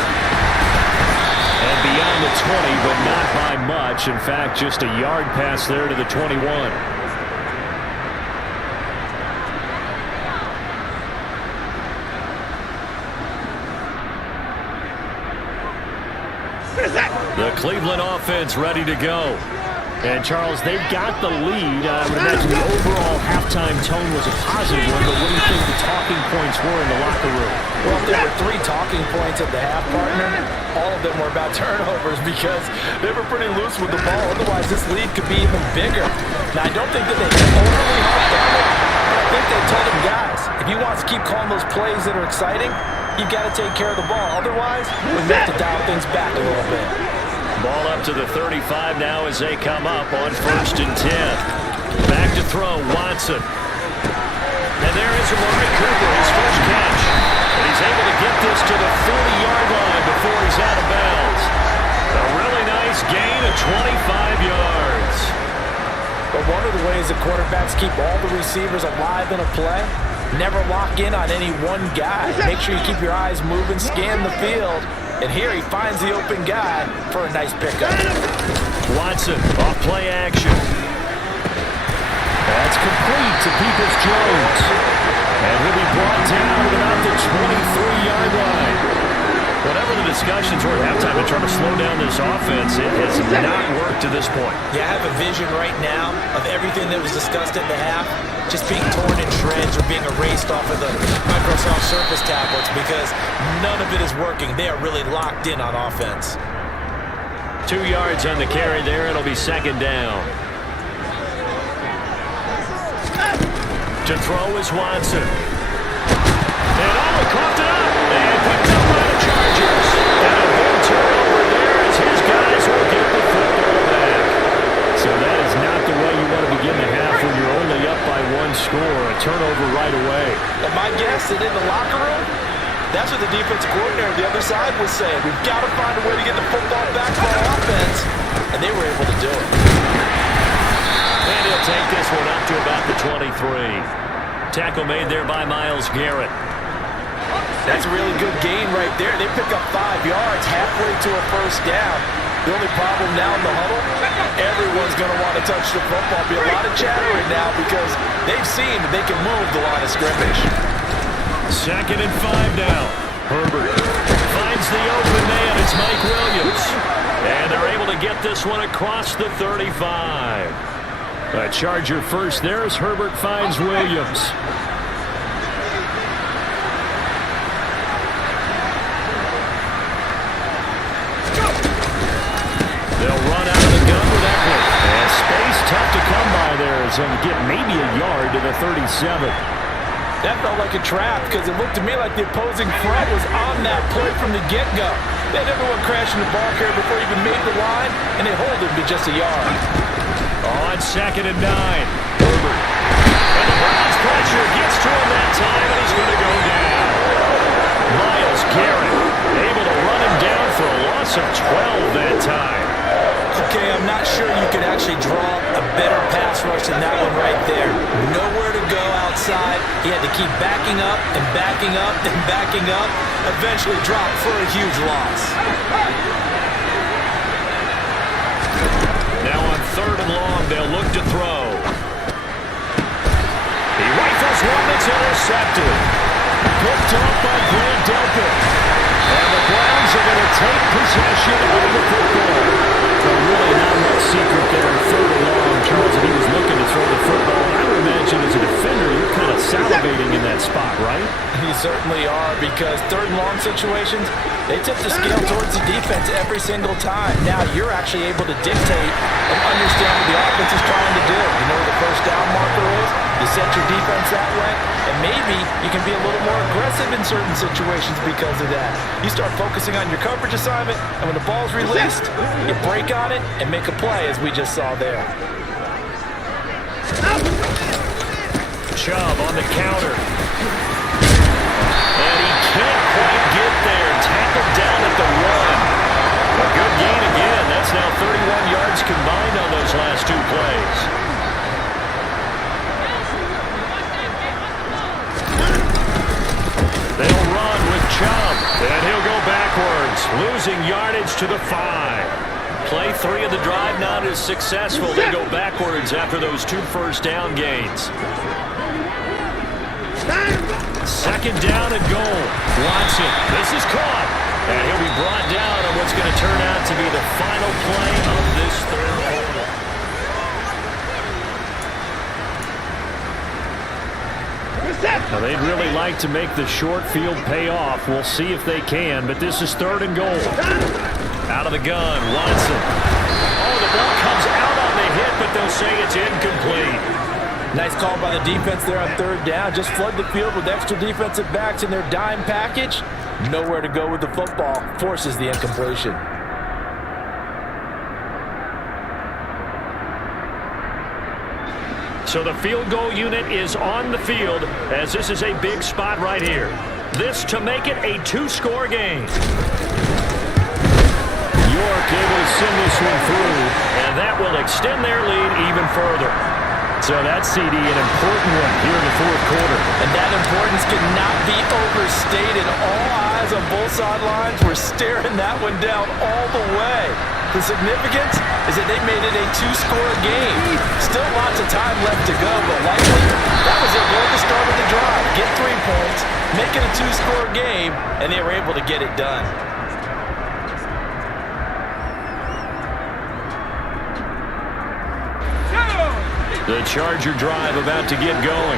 And beyond the 20, but not by much. In fact, just a yard pass there to the 21. The Cleveland offense ready to go. And, Charles, they've got the lead. I would imagine the overall halftime tone was a positive one, but what do you think the talking points were in the locker room? Well, there were 3 talking points at the half, partner. All of them were about turnovers because they were pretty loose with the ball. Otherwise, this lead could be even bigger. Now, I don't think that they overly harped on it. I think they told him, guys, if you want to keep calling those plays that are exciting, you've got to take care of the ball. Otherwise, we have to dial things back a little bit. Ball up to the 35 now as they come up on 1st and 10. Back to throw, Watson. And there is Amari Cooper, his first catch. And he's able to get this to the 40-yard line before he's out of bounds. A really nice gain of 25 yards. But one of the ways that quarterbacks keep all the receivers alive in a play, never lock in on any one guy. Make sure you keep your eyes moving, scan the field. And here he finds the open guy for a nice pickup. Watson off play action. That's complete to Peoples-Jones. And he'll be brought down at about the 23-yard line. Whatever the discussions were at halftime in trying to slow down this offense, it has not worked to this point. Yeah, I have a vision right now of everything that was discussed at the half just being torn in shreds or being erased off of the Microsoft Surface tablets because none of it is working. They are really locked in on offense. 2 yards on the carry there. It'll be 2nd down. To throw is Watson. And coughed it up. And picked up by the Chargers. And a big turnover there as his guys will get the football back. So that is not the way you want to begin the half when you're only up by 1 score. A turnover right away. And my guess that in the locker room, that's what the defensive coordinator on the other side was saying. We've got to find a way to get the football back for our offense. And they were able to do it. And he'll take this one up to about the 23. Tackle made there by Myles Garrett. That's a really good gain right there. They pick up 5 yards halfway to a first down. The only problem now in the huddle, everyone's going to want to touch the football. Be a lot of chattering now because they've seen that they can move the line of scrimmage. 2nd and 5 now. Herbert finds the open man. It's Mike Williams. And they're able to get this one across the 35. A Charger first there as Herbert finds Williams. They'll run out of the gun with Eckler. And space tough to come by there as he'll get maybe a yard to the 37. That felt like a trap because it looked to me like the opposing front was on that play from the get-go. They had everyone crashing the ball carrier before he even made the line, and they hold him to just a yard. On 2nd and 9. Herbert. And the Browns pressure gets to him that time, and he's going to go down. Myles Garrett able to run him down for a loss of 12 that time. Okay, I'm not sure you could actually draw a better pass rush than that one right there. Nowhere to go outside. He had to keep backing up and backing up and backing up. Eventually dropped for a huge loss. Now on 3rd and long, they'll look to throw. He rifles one that's intercepted. Picked up by Grant Delpit. And the Browns are going to take possession of the football. So really not much secret there. 3rd and long, Charles, and he was looking to throw the football. I would imagine as a defender, you're kind of salivating in that spot, right? You certainly are, because 3rd and long situations, they tip the scale towards the defense every single time. Now you're actually able to dictate and understand what the offense is trying to do. You know where the first down marker is. You set your defense that way, and maybe you can be a little more aggressive in certain situations because of that. You start focusing on your coverage assignment, and when the ball's released, you break on it and make a play, as we just saw there. Chubb on the counter. And he can't quite get there. Tackled down at the 1. A good gain again. That's now 31 yards combined on those last 2 plays. They'll run with Chubb. And he'll go backwards, losing yardage to the 5. Play 3 of the drive not as successful. They go backwards after those 2 first down gains. 2nd down and goal. Watson, this is caught. And he'll be brought down on what's going to turn out to be the final play of this 3rd quarter. Now, they'd really like to make the short field pay off. We'll see if they can, but this is 3rd and goal. Out of the gun, Watson. Oh, the ball comes out on the hit, but they'll say it's incomplete. Nice call by the defense there on 3rd down. Just flood the field with extra defensive backs in their dime package. Nowhere to go with the football. Forces the incompletion. So the field goal unit is on the field as this is a big spot right here. This to make it a 2-score game. York able to send this one through, and that will extend their lead even further. So that CD, an important one here in the 4th quarter. And that importance cannot be overstated. All eyes on both sidelines were staring that one down all the way. The significance is that they made it a 2-score game. Still lots of time left to go, but likely that was their goal to start with the drive. Get 3 points, make it a 2-score game, and they were able to get it done. The Charger drive about to get going.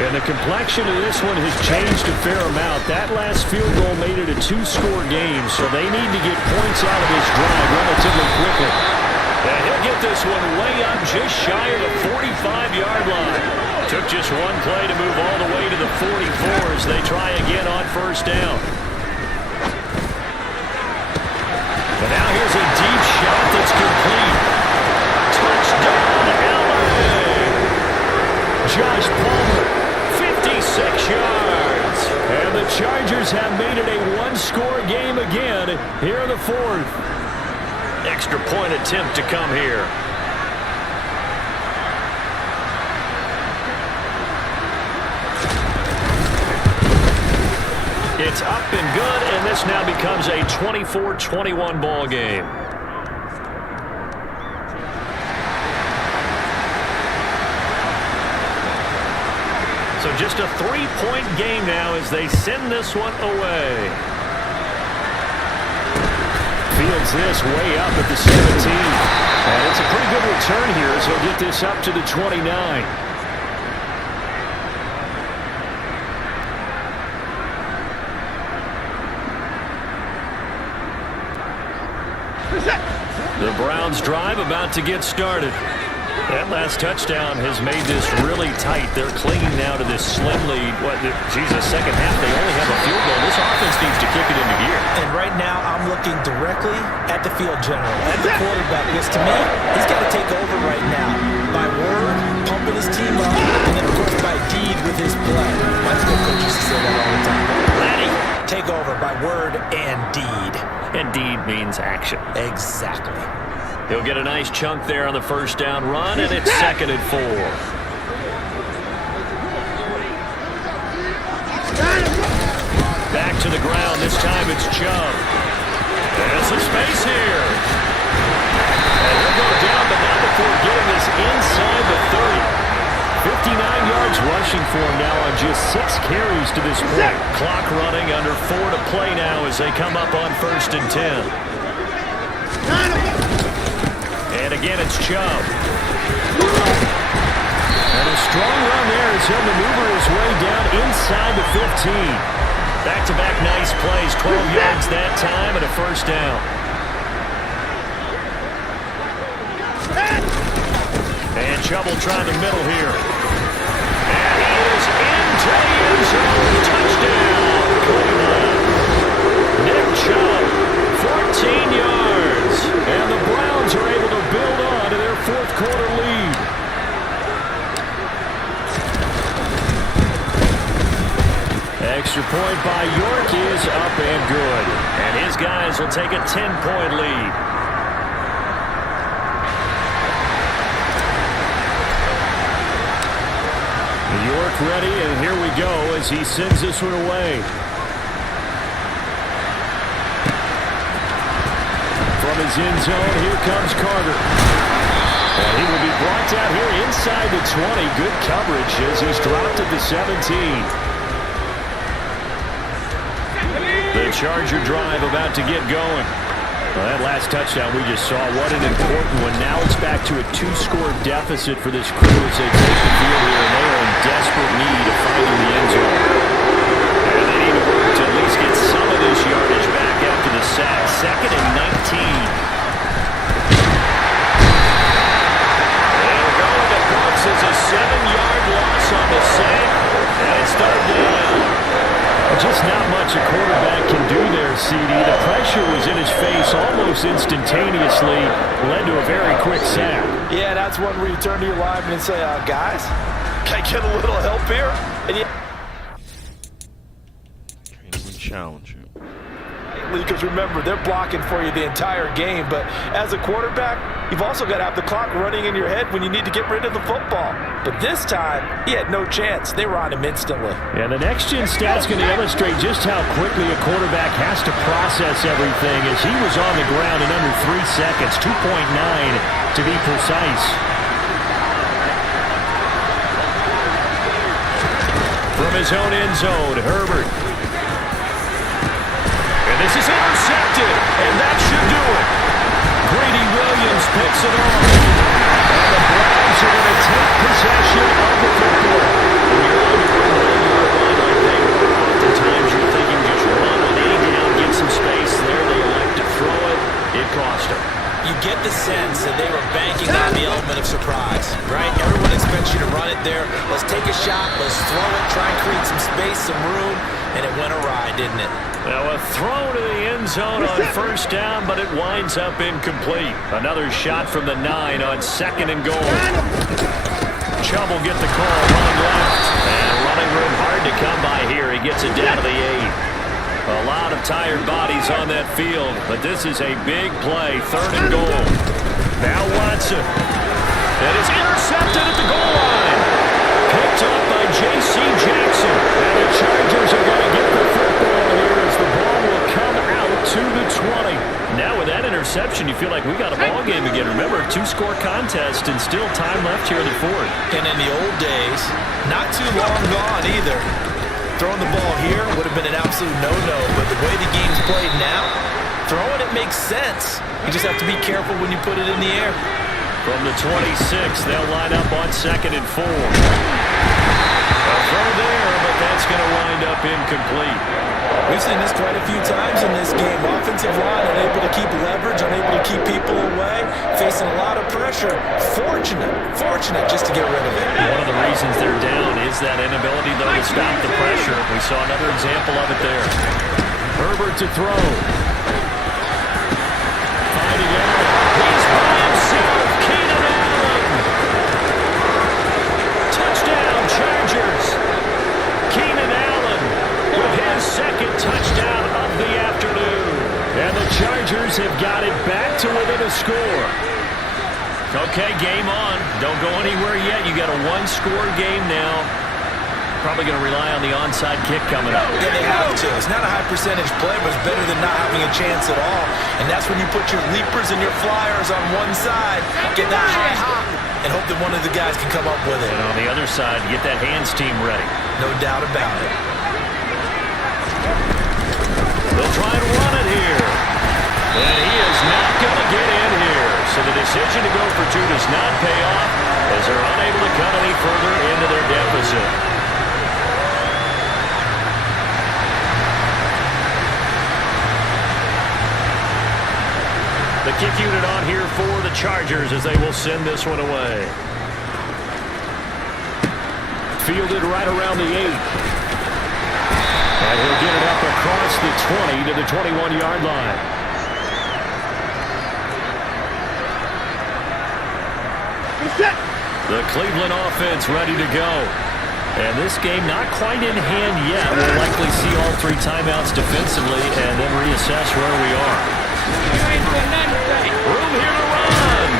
And the complexion of this one has changed a fair amount. That last field goal made it a 2-score game, so they need to get points out of this drive relatively quickly. And he'll get this one way up just shy of the 45-yard line. Took just one play to move all the way to the 44 as they try again on 1st down. And now here's a deep shot that's complete. Touchdown, LA! Josh Palmer, 56 yards. And the Chargers have made it a 1-score game again here in the 4th. Extra point attempt to come here. It's up and good, and this now becomes a 24-21 ball game. So just a 3-point game now as they send this one away. Fields this way up at the 17. And it's a pretty good return here as he'll get this up to the 29. The Browns drive about to get started. That last touchdown has made this really tight. They're clinging now to this slim lead. Second half, they only have a field goal. This offense needs to kick it into gear. And right now, I'm looking directly at the field general, at the quarterback, because to me, he's got to take over right now. By word, pumping his team up, and then, of course, by deed with his play. My school coach used to say that all the time. Laddie, take over by word and deed. And deed means action. Exactly. He'll get a nice chunk there on the 1st down run, and it's 2nd and 4. Back to the ground. This time it's Chubb. There's some space here. And he'll go down, but not before getting this inside the 30. 59 yards rushing for him now on just 6 carries to this point. Clock running, under 4 to play now as they come up on 1st and 10. And again, it's Chubb. And a strong run there as he'll maneuver his way down inside the 15. Back-to-back nice plays, 12 yards that time and a 1st down. And Chubb will try the middle here. And he is into the end zone. Touchdown, Cleveland. Nick Chubb, 14 yards. And the Browns are able to build on to their 4th quarter lead. Extra point by York is up and good. And his guys will take a 10-point lead. York ready, and here we go as he sends this one away. From his end zone, here comes Carter. And he will be brought down here inside the 20. Good coverage as he's dropped at the 17. The Charger drive about to get going. Well, that last touchdown we just saw, what an important one. Now it's back to a 2-score deficit for this crew as they take the field here, and they are in desperate desperate need of finding the end zone. And they need to work to at least get some of this yardage back after the sack. 2nd and 19. This is a 7-yard loss on the sack, and it's 3rd down. Just not much a quarterback can do there, CD. The pressure was in his face almost instantaneously, led to a very quick sack. Yeah, that's one where you turn to your lineman and say, guys, can I get a little help here? And Challenger. Because remember, they're blocking for you the entire game, but as a quarterback, you've also got to have the clock running in your head when you need to get rid of the football. But this time, he had no chance. They were on him instantly. And the next-gen stat's going to illustrate just how quickly a quarterback has to process everything, as he was on the ground in under 3 seconds, 2.9 to be precise. From his own end zone, Herbert. This is intercepted, and that should do it. Grady Williams picks it off. And the Browns are going to take possession of the football. When you're on your own one-yard line like they were, oftentimes you're thinking just run on A down, get some space there. They elect to throw it. It cost them. You get the sense that they were banking on the element of surprise, right? Everyone expects you to run it there. Let's take a shot. Let's throw it. Try and create some space, some room. And it went awry, didn't it? Now a throw to the end zone on 1st down, but it winds up incomplete. Another shot from the 9 on 2nd and goal. Chubb will get the call, running left. And running room hard to come by here. He gets it down to the 8. A lot of tired bodies on that field, but this is a big play. 3rd and goal. Now Watson. And it's intercepted at the goal line. Picked up by J.C. Jackson. And the Chargers are going to get the football here as the ball will come out to the 20. Now with that interception, you feel like we got a ball game again. Remember, 2-score contest and still time left here in the 4th. And in the old days, not too long gone either. Throwing the ball here would have been an absolute no-no, but the way the game's played now, throwing it makes sense. You just have to be careful when you put it in the air. From the 26, they'll line up on 2nd and 4. A throw there, but that's going to wind up incomplete. We've seen this quite a few times in this game. Offensive line unable to keep leverage, unable to keep people away, facing a lot of pressure. Fortunate just to get rid of it. One of the reasons they're down is that inability, though, to stop the pressure. We saw another example of it there. Herbert to throw. Finding Allen. He's by himself. Keenan Allen. Touchdown, Chargers. Keenan Allen with his 2nd touchdown of the afternoon. And the Chargers have got it back to within a score. Okay, game on. Don't go anywhere yet. You got a 1-score game now. Probably going to rely on the onside kick coming up. Yeah, they have to. It's not a high percentage play, but it's better than not having a chance at all. And that's when you put your leapers and your flyers on one side, get that high hop, and hope that one of the guys can come up with it. And on the other side, get that hands team ready. No doubt about it. They'll try and run it here. And he is not going to get in here. So the decision to go for 2 does not pay off as they're unable to cut any further into their deficit. The kick unit on here for the Chargers as they will send this one away. Fielded right around the 8. And he'll get it up across the 20 to the 21-yard line. The Cleveland offense ready to go. And this game not quite in hand yet. We'll likely see all 3 timeouts defensively and then reassess where we are. Room here to run.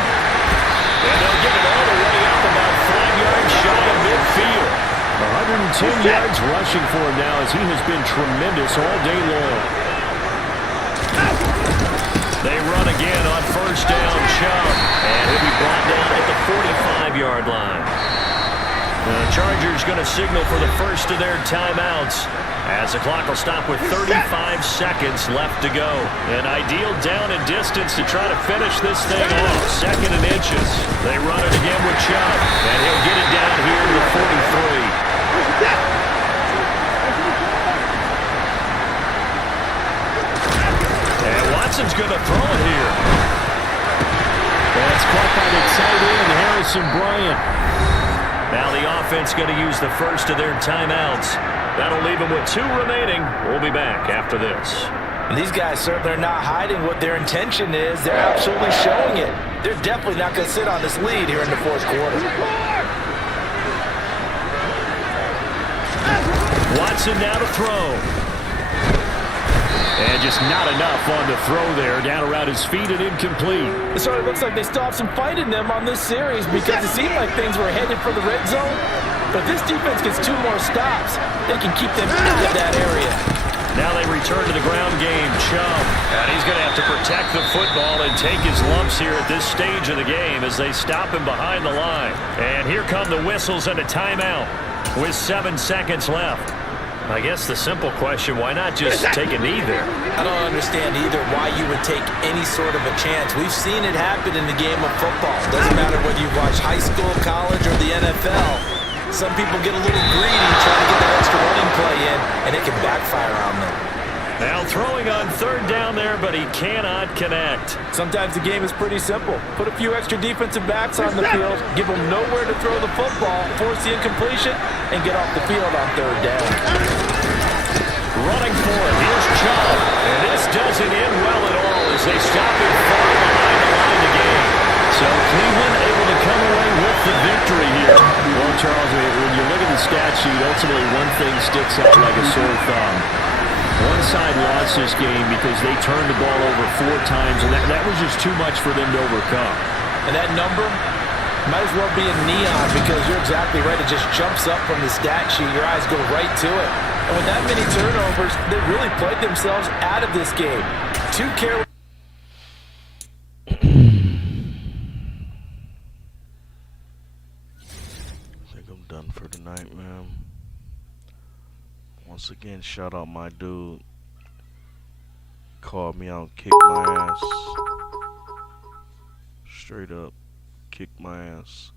And they'll get it all the way up about 5 yards shy of midfield. 110 yards rushing for him now as he has been tremendous all day long. They run again on 1st down, Chubb. And he'll be brought down at the 45-yard line. The Chargers going to signal for the first of their timeouts as the clock will stop with 35 seconds left to go. An ideal down and distance to try to finish this thing off. 2nd and inches. They run it again with Chubb. And he'll get it down here to the 43. Now the offense going to use the first of their timeouts. That'll leave them with 2 remaining. We'll be back after this. And these guys certainly are not hiding what their intention is. They're absolutely showing it. They're definitely not going to sit on this lead here in the fourth quarter. Watson now to throw. And just not enough on the throw there. Down around his feet and incomplete. It sort of looks like they still have some fight in them on this series because it seemed like things were headed for the red zone. But if this defense gets 2 more stops, they can keep them out of that area. Now they return to the ground game. Chubb. And he's going to have to protect the football and take his lumps here at this stage of the game as they stop him behind the line. And here come the whistles and a timeout with 7 seconds left. I guess the simple question, why not just take a knee there? I don't understand either why you would take any sort of a chance. We've seen it happen in the game of football. Doesn't matter whether you watch high school, college, or the NFL. Some people get a little greedy trying to get that extra running play in, and it can backfire on them. Now throwing on 3rd down there, but he cannot connect. Sometimes the game is pretty simple. Put a few extra defensive backs on the field, give them nowhere to throw the football, force the incompletion, and get off the field on 3rd down. Running for it, here's Chubb. And this doesn't end well at all as they stop him far behind the line of the game. So Cleveland able to come away with the victory here. Well, Charles, when you look at the stat sheet, ultimately one thing sticks out like a sore thumb. One side lost this game because they turned the ball over 4 times, and that was just too much for them to overcome. And that number might as well be in neon because you're exactly right. It just jumps up from the stat sheet. Your eyes go right to it. And with that many turnovers, they really played themselves out of this game. 2 careless. I think I'm done for tonight, man. Once again, shout out my dude. Called me out and kicked my ass. Straight up, kicked my ass.